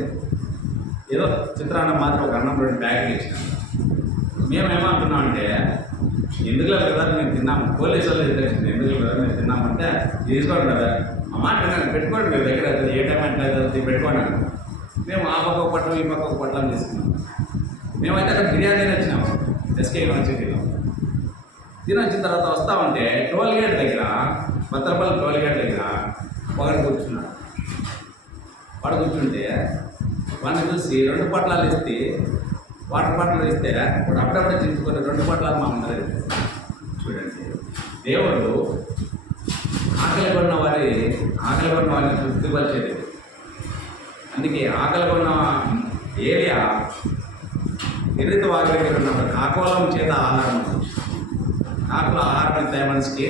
ఏదో చిత్రాన్నం మాత్రం ఒక అన్నం రెండు బ్యాగులు ఇచ్చినాం. మేమేమనుకున్నామంటే ఎందుకులో కదా మేము తిన్నాము, పోలీసు వాళ్ళు తెలిసింది ఎందుకు కదా మేము తిన్నామంటే తీసుకోండి కదా ఆ మాట పెట్టుకోండి మీ దగ్గర ఏ టైం అంటే పెట్టుకోండి. మేము ఆ పక్క ఒక పట్టం ఈ పక్క ఒక పట్టం తీసుకున్నాం. మేమైతే అక్కడ బిర్యానీ వచ్చినాము, ఎస్కే యూనివర్సిటీలో తినొచ్చిన తర్వాత వస్తూ ఉంటే టోల్ గేట్ దగ్గర, బత్తలపల్లి టోల్ గేట్ దగ్గర ఒకటి కూర్చున్నాడు. వాడు కూర్చుంటే వాడిని చూసి 2 పొట్లాలు ఇస్తే, వాటర్ బాటిల్ ఇస్తే వాడు అప్పుడప్పుడు చించుకొని 2 పొట్లాలు మా ముందర. చూడండి, దేవుడు ఆకలి కొన్న వారిని తృప్తిపరిచేది. అందుకే ఆకలి కొన్న ఏరియా ఎర్రిత వారి దగ్గర ఉన్నప్పుడు కాకోలం చేత ఆహారం, కాకుల ఆహారం ఎంత మనిషికి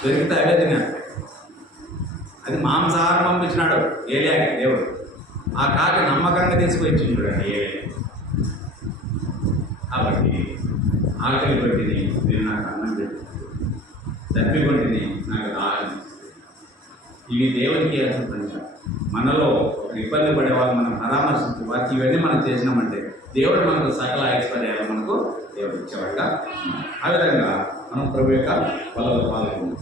దొరికితే అవే తిన్నాడు. అది మాంసాహారం పంపించినాడు ఏలియాకి దేవుడు. ఆ కాకి నమ్మకంగా తీసుకొచ్చింది చూడండి ఏలియా. కాబట్టి ఆకలి కొట్టిని నేను నాకు అన్నం పెట్టు, తప్పి కొట్టిని నాకు దాహం. ఇవి దేవునికి పని. మనలో ఇబ్బంది పడే వాళ్ళు మనం పరామర్శించి వారికి ఇవన్నీ మనం చేసినామంటే దేవుడు మనకు సకల ఐశ్వర్యాలు మనకు దేవుడు ఇచ్చేవాడుగా. ఆ విధంగా మనం ప్రభు యొక్క వలలో పాల్గొంటాం.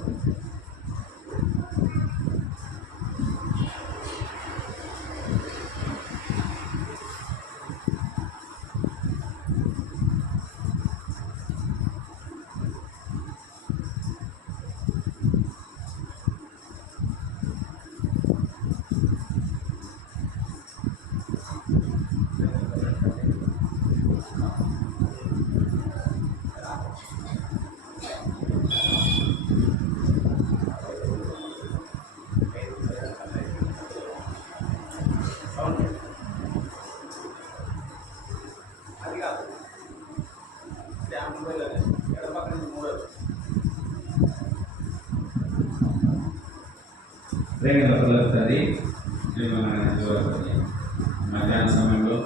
అది కాదు మధ్యాహ్న సమయంలో